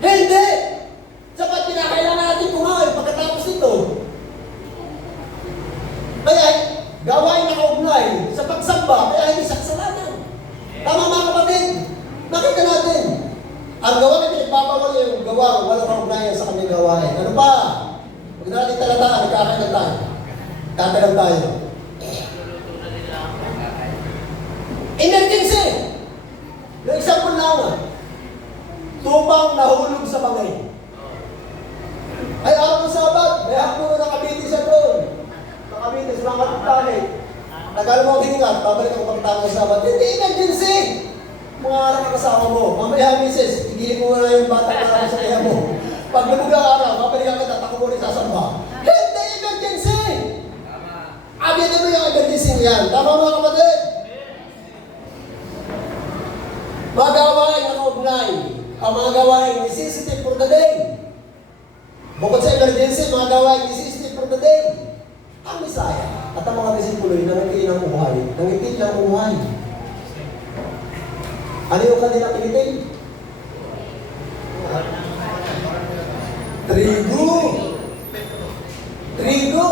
Hindi! Sapat pinakailangan natin kumain pagkatapos nito. Kaya gawain nakaugnay sa pagsamba, kaya hindi saksalanan. Tama mga kapatid? Nakita natin. Ang gawa na pinagpapawal yung gawa, walang kaugnayan sa kanyang gawain. Ano pa? Huwag natin talataan, nagkakain na tayo. Tatalang tayo. Emergency! Yung example lang, tupang nahulog sa bangay. Ay, araw ng Sabat, may hapon na nakabiti siya doon. Nakabiti sa mga kapitali. Tagal mo ang hiningat, babalik ako pagkatapos ng Sabat. Hindi emergency! Mga araw ng kasama mo. Mamaya, misis, igilin mo na yung bata na sa kaya mo. Pag lumog ang araw, mabalikan kita, tako mo rin sasamba. Hindi emergency! Abitin mo yung emergency niyan. Tama mga kapatid? Mga gawain na kaugnay. Ang mga gawain necessity for the day. Bukod sa emergency, mga gawain necessity for the day. Ang Misaya at ang mga disipuloy nangiti ng buhay. Nangiti ng buhay. Ano yung kanilang tinitin? Trigo. Trigo.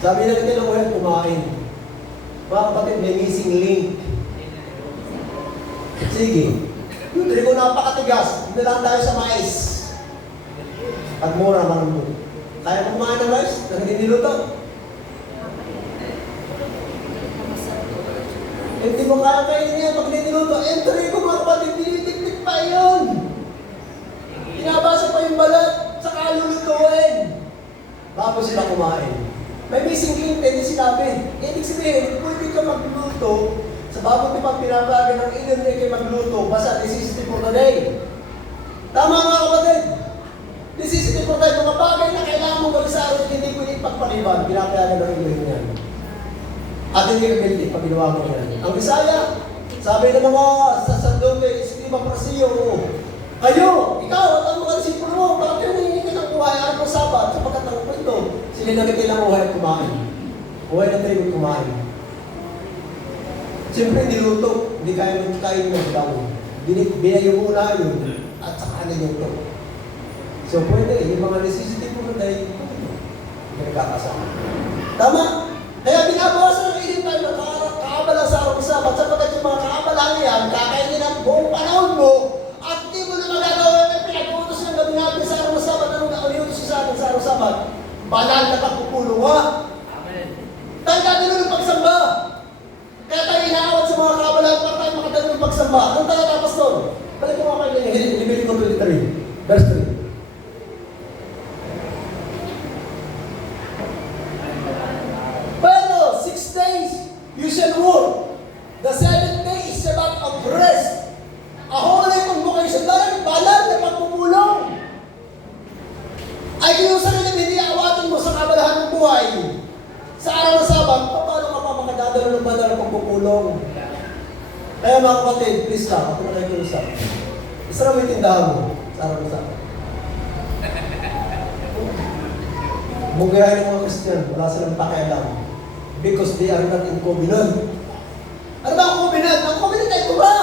Sabi na natin ng buhay, kumain. Mga kapatid, may missing link. Sige. Yung trigo napakatigas. Hindi lang tayo sa mais. At mura man mo. Kaya mo kumain ng rice na hindi niluto. Hindi mo kaya kainin yan pag niluto. Eh, trigo mga kapatid, dinitiktik pa yun. Pinabasa pa yung balat, saka lulutuin. Bago sila kumain. May missing link, hindi sinabi. Ibig sabihin, pwede ka magluto sa bagong tipang pinabagan ng ilan na kayo magluto, basta necessity for the day. Tama mga kapatid. Necessity for the day, mga bagay na kailangan mong gawin sa araw, hindi pwede pagpaliban, pinapayagan ng ilan yan. At hindi ka guilty pag ginawa mo yan. Ang Bisaya, sabi ng mga sacerdote, Escriba Parsiyo, kayo, ikaw, at ang mga disipulo mo, bakit yun hindi ka ng buhay araw ng Sabat, sapagkat ang kwento, sila nagkatilang buhay at kumain. Buhay ng trigo kumain. Siyempre, niluto. Hindi kaya kain ng bago. Binayo muna yun at saka niluto. So, pwede. Yung mga necessity po na tayo, hindi nagkakasama. Tama? Kaya binabawasan ng ilin tayo ng kaabala sa araw ng Sabat sapagkat yung mga kaabala yan, kakainin ang buong panahon mo at hindi mo na magagawa na pinag-uutos ng gabi natin sa araw ng Sabat. Anong nakaliutos sa atin sa araw ng Sabat? Banal na pagpupulunga. Tanda nyo ng pagsamba. Kaya tayo inaawat sa mga kabalaan para tayo makadalo ng pagsamba. Anong tayo tapos doon? Balik mo mga kayo ng Leviticus 23, verse 3. Pero 6 days you shall work. The 7th day is Sabbath of rest. A holy convocation. Dahil banal na pagpupulong. Ay kung sa rin hindi awatin mo sa kabalahan ng buhay. Sa araw ng Sabat, paano ka pa makadadalo ng banal na pagpupulong? Kaya mga kapatid, please lang, ako na kayo kulusap. Isa na may tindahan mo sa araw ng Sabat. Mugayahin ng mga Christian, wala silang pakialam. Because they are not in covenant. Ano ba ang covenant? Ang covenant ay tura.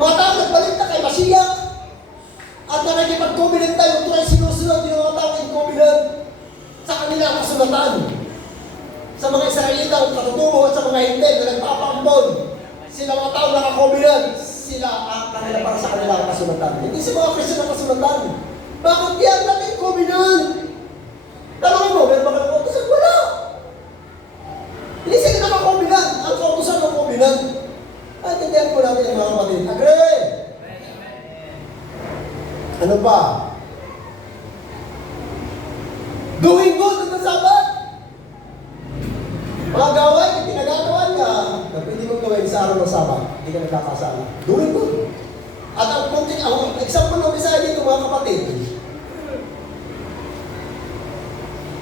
Mga tao nagbalik na kay Mashiach. At nakikipag-covenant tayo, tura ay sinusunod yung mga tao in covenant sa kanila kasulatan. Sa mga Israelita at katutubo at sa mga hindi na nagpapaambon. Sila mga tao nakakovenant. Sila ang kanila para sa kanila kasulatan. Hindi sa mga Christian ang kasulatan. Bakit yan natin covenant? Tanongin mo, meron ba kayo kautusan? Wala! Hindi sila nakakovenant. Ang kautusan ng covenant. At tindihan po natin yung mga kapatid. Agree! Ano pa? Doing good on the Sabbath. Mga gawain na pinagagawa niya na pwede mong gawin sa araw ng Sabbath, hindi ka nagkakasala. Doing good. At ang example ng Bisaya dito mga kapatid,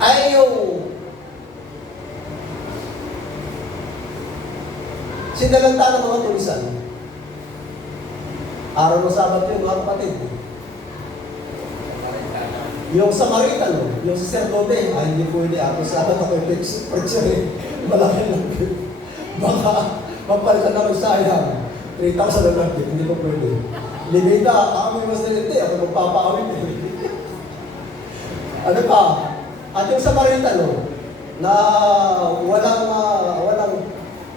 ay yung sinalanta ng mga tulisan. Araw ng Sabbath yun mga kapatid. Yung Samaritan, yung sacerdote, ay hindi pwede ako. Sabbath ako yung preacher eh. Malaki lang. Baka mapalitan na magsayang. 3,000 na lang, hindi ko pwede. Limita, kami mas naliti, ako magpapaawit eh. Ano pa? At yung Samaritan, na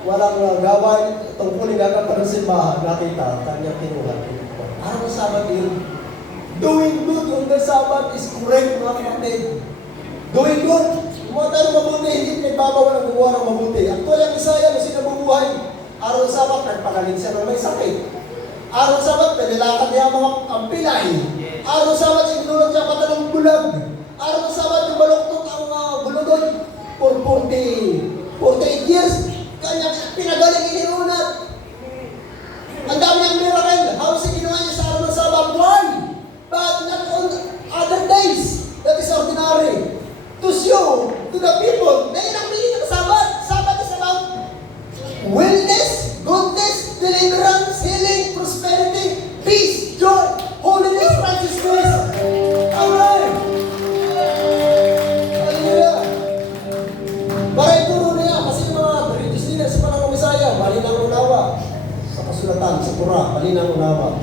walang gawain tungkulin gagawin ng simbahan, nakita, kanyang kinuha. Araw ng Sabbath yun. Doing good on the Sabbath is correct, mga kapatid. Doing good. Mga tayo mabuti, hindi nagbabawal ang gumawa ng mabuti. Actually, ang Isaya, na sinabubuhay, araw ng Sabbath, nagpagaling siya ng may sakit. Araw ng Sabbath, nilakad niya ang mga pilay. Araw ng Sabbath, inulot niya mata ng bulag. Araw ng Sabbath, yung baloktot ang bulodon for 48 years. Kanya pinagaling inirunat. Ang dami niyang miracle. How is ginawa niya sa araw ng Sabbath? Why? But not on other days. That is ordinary. To show to the people na yun ang meaning ng Sabbath. Sabbath is about wellness, goodness, deliverance, healing, prosperity, peace, joy, holiness, righteousness. Amen. Hallelujah. Para ituro niya, kasi yung mga religious leaders sa panahon ng Bisaya, mali ng unawa. Sa kasulatan, sa Torah, mali ng unawa.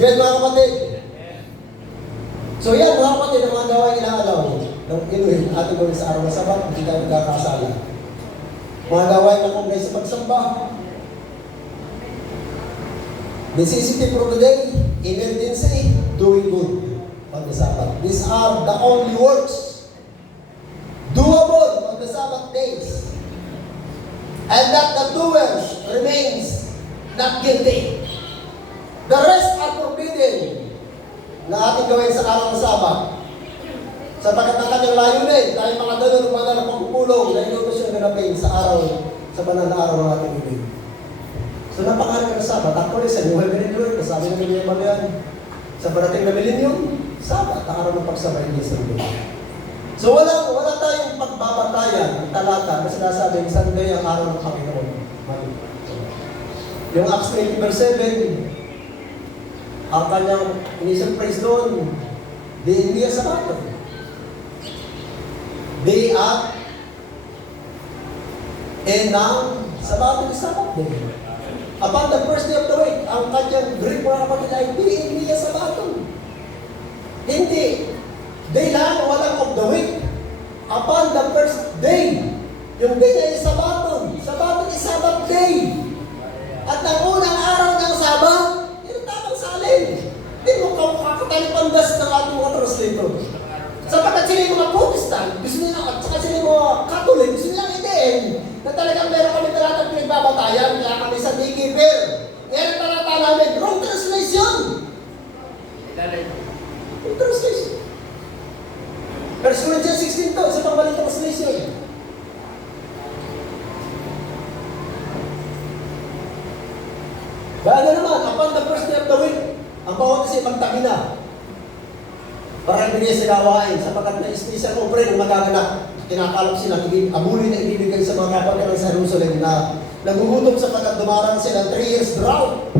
Yan mga kapatid. So yan mga kapatid, ang mga gawain inaalaw ng inuhin ating gawin sa araw ng Sabat, hindi tayo nagkakasala. Mga gawain na kung sa pagsamba. Necessity for today, emergency, doing good on the Sabbath. These are the only works doable on the Sabbath days. And that the doers remains not guilty. The rest are forbidden na ating gawin sa araw ng Sabbath. Sapagkat ang kanyang layunin, dahil mga ganun mga na pagpupulong na inutos yung ganapin sa araw, sa banal na araw ng ating ibig. So napakahalaga ng Sabbath. Actually, sa New Heaven and Earth, sabi ng Biblia yan, sa parating na millennium, Sabbath, ang araw ng pagsabay ni Sunday. So wala tayong pagbabatayan ng talata na sinasabing Sunday ang araw ng Panginoon. Yung Acts 20 verse 7, ang kanyang initial praise doon, di niya Sabato. Day at ng Sabato is Sabbath day. Upon the first day of the week, ang kanyang Greek mga kapatid ay di niya Sabato. Hindi. Day lang, walang of the week. Upon the first day, yung day niya is Sabato. Sabato is Sabbath day. At ang unang araw ng Sabbath, hindi mo kakatalipandas ng ating mga translator. Sapagkat sila yung mga Protestant, gusto nila, at saka sila yung mga Catholic, gusto nilang idein na talagang meron kami talatang pinagbabatayan, kaya kami sa Digiper. Ngayon ang talata namin, wrong translation. Wrong translation. 1 Corinthians 16 to, sa pangbaling translation. Bago naman, upon the first day of the week, ang bawat kasi magtabi na. Para hindi sa gawain, sapagkat na special offering ang magaganap. Kinakalap sila, abuloy na ibibigay sa mga kapatid sa Jerusalem na nagugutom sapagkat dumarang sila 3 years drought.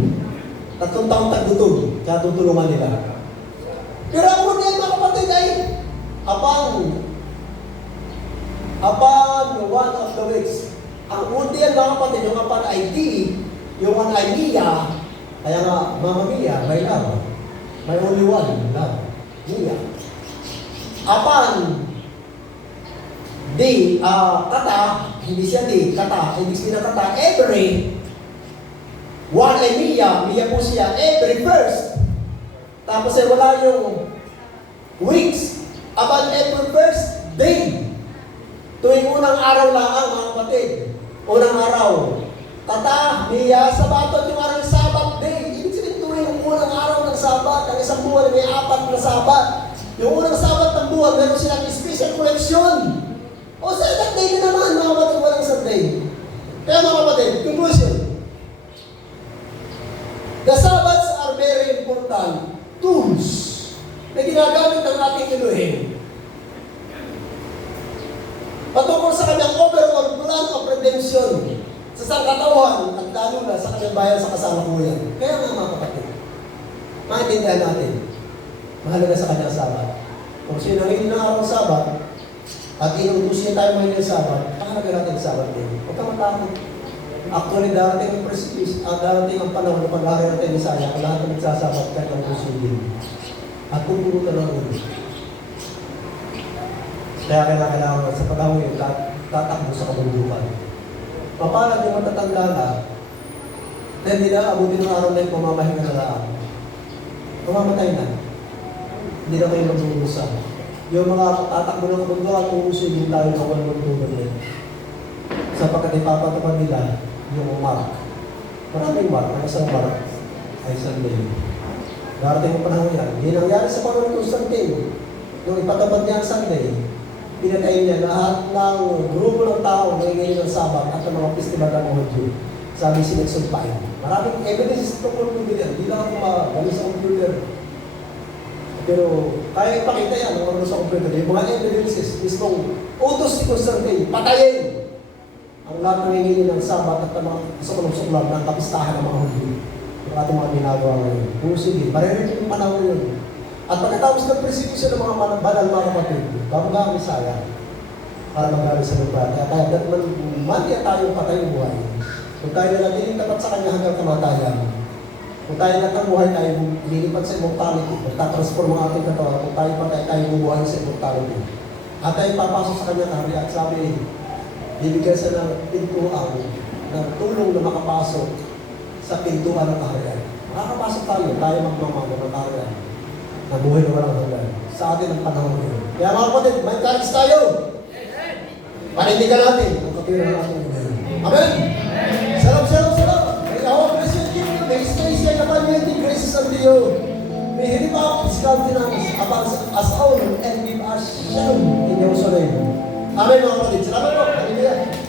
3 taong tagutog, kaya tutulungan nila. Pero ang problema mga kapatid ay, upon one of the weeks, ang undian mga kapatid, yung upon ID, yung ang idea, kaya nga, Mama Mia, may love. May only one, love. Mia. Upon kata, hindi siya kata, ibig sabihin ng kata, every one ay Mia po siya, every first. Tapos ay wala yung weeks, upon every first day. Tuwing unang araw lang mga kapatid. Unang araw. Kata, Mia, Sabato, yung araw ng Sabbath day. Ibig sabihin tuwing unang araw ng Sabbath. sabat. Ang isang buwan may 4 na sabat. Yung unang sabat ng buwan, meron silang special collection. O sa Sunday na naman, mga kapatid, walang Sunday. Kaya mga kapatid, conclusion. The Sabbats are very important tools na ginagamit ng ating Elohim patungkol sa kanyang overall plan of redemption sa sangkatauhan at lalo na sa kanyang bayan sa kasalukuyan. Kaya nga mga kapatid, maintindihan natin, mahalaga sa kanyang Sabat. Kung sino nangingin ng araw ng Sabat, at inutusin tayo ngayon ng Sabat, mahalaga natin ang Sabat din. Huwag ka matakot. Actually, darating ang precipice, darating ang panahon na pag-aaral natin ni Saya, ang lahat na nagsasabat kahit ang kusugin. At pupurutan ng ulo. Kaya kailangan sa panahon yun, tatakbo sa kabundukan. Papalag yung matatanda na, hindi na abutin ng araw na yung pamamahinga na lang. Mamamatay na. Hindi na kayo mag-uusa. Yung mga tatakbo ng kabundukan, uusin tayo ng walang magtulog nila. Sapagkat ipapatupad nila yung mark. Maraming mark, ang isang mark ay Sunday. Darating ang panahon yan. Hindi nangyari sa panahon ng Constantine. Nung ipatupad niya ang Sunday, pinatay niya lahat ng grupo ng tao na ngayon ng Sabat at ng mga festival ng mga Jew. Sabi sinagsumpain. Maraming evidence tungkol po nila. Hindi lang ako magaling sa computer. Pero kaya ipakita yan ng mga sa computer. Yung mga evidences, mismong utos ni Constantine, patayin ang lahat ng ngayon ng Sabat at ng mga sukulong-sukulong ng kapistahan ng mga Hudyo. Yung ating mga ginagawa ngayon. Kung sige, maririnig yung panahon yun. At pagkatapos ng persecution ng mga banal mga kapatid, bago ang Misaya para magaling sa lupa. Kaya that man niya tayong patay buhay. Kung tayo na natin tapat sa kanya hanggang kamatayan. Kung tayo natang buhay tayo, lilipat sa immortality. Magtatransform ang ating katawan. Kung tayo patay tayo bubuhay sa immortality. At tayo papasok sa kanya kahari at sabi, bibigyan sa ng pintuan ng tulong na makapasok sa pintuan ng kaharian. Makakapasok tayo magmamahal ng kaharian. Na buhay na walang hanggan. Sa atin ang panahon ngayon. Kaya mga kapatid, may encourage tayo. Panindigan natin ang kapira ng ating ngayon. Amen? Salam, salam, salam. May awang blessed you. May stay siya na community graces unto you. May hirip up his countenance upon us all and give us shalom in Jerusalem. Amen mga kapatid. Salamat po. Panindigan.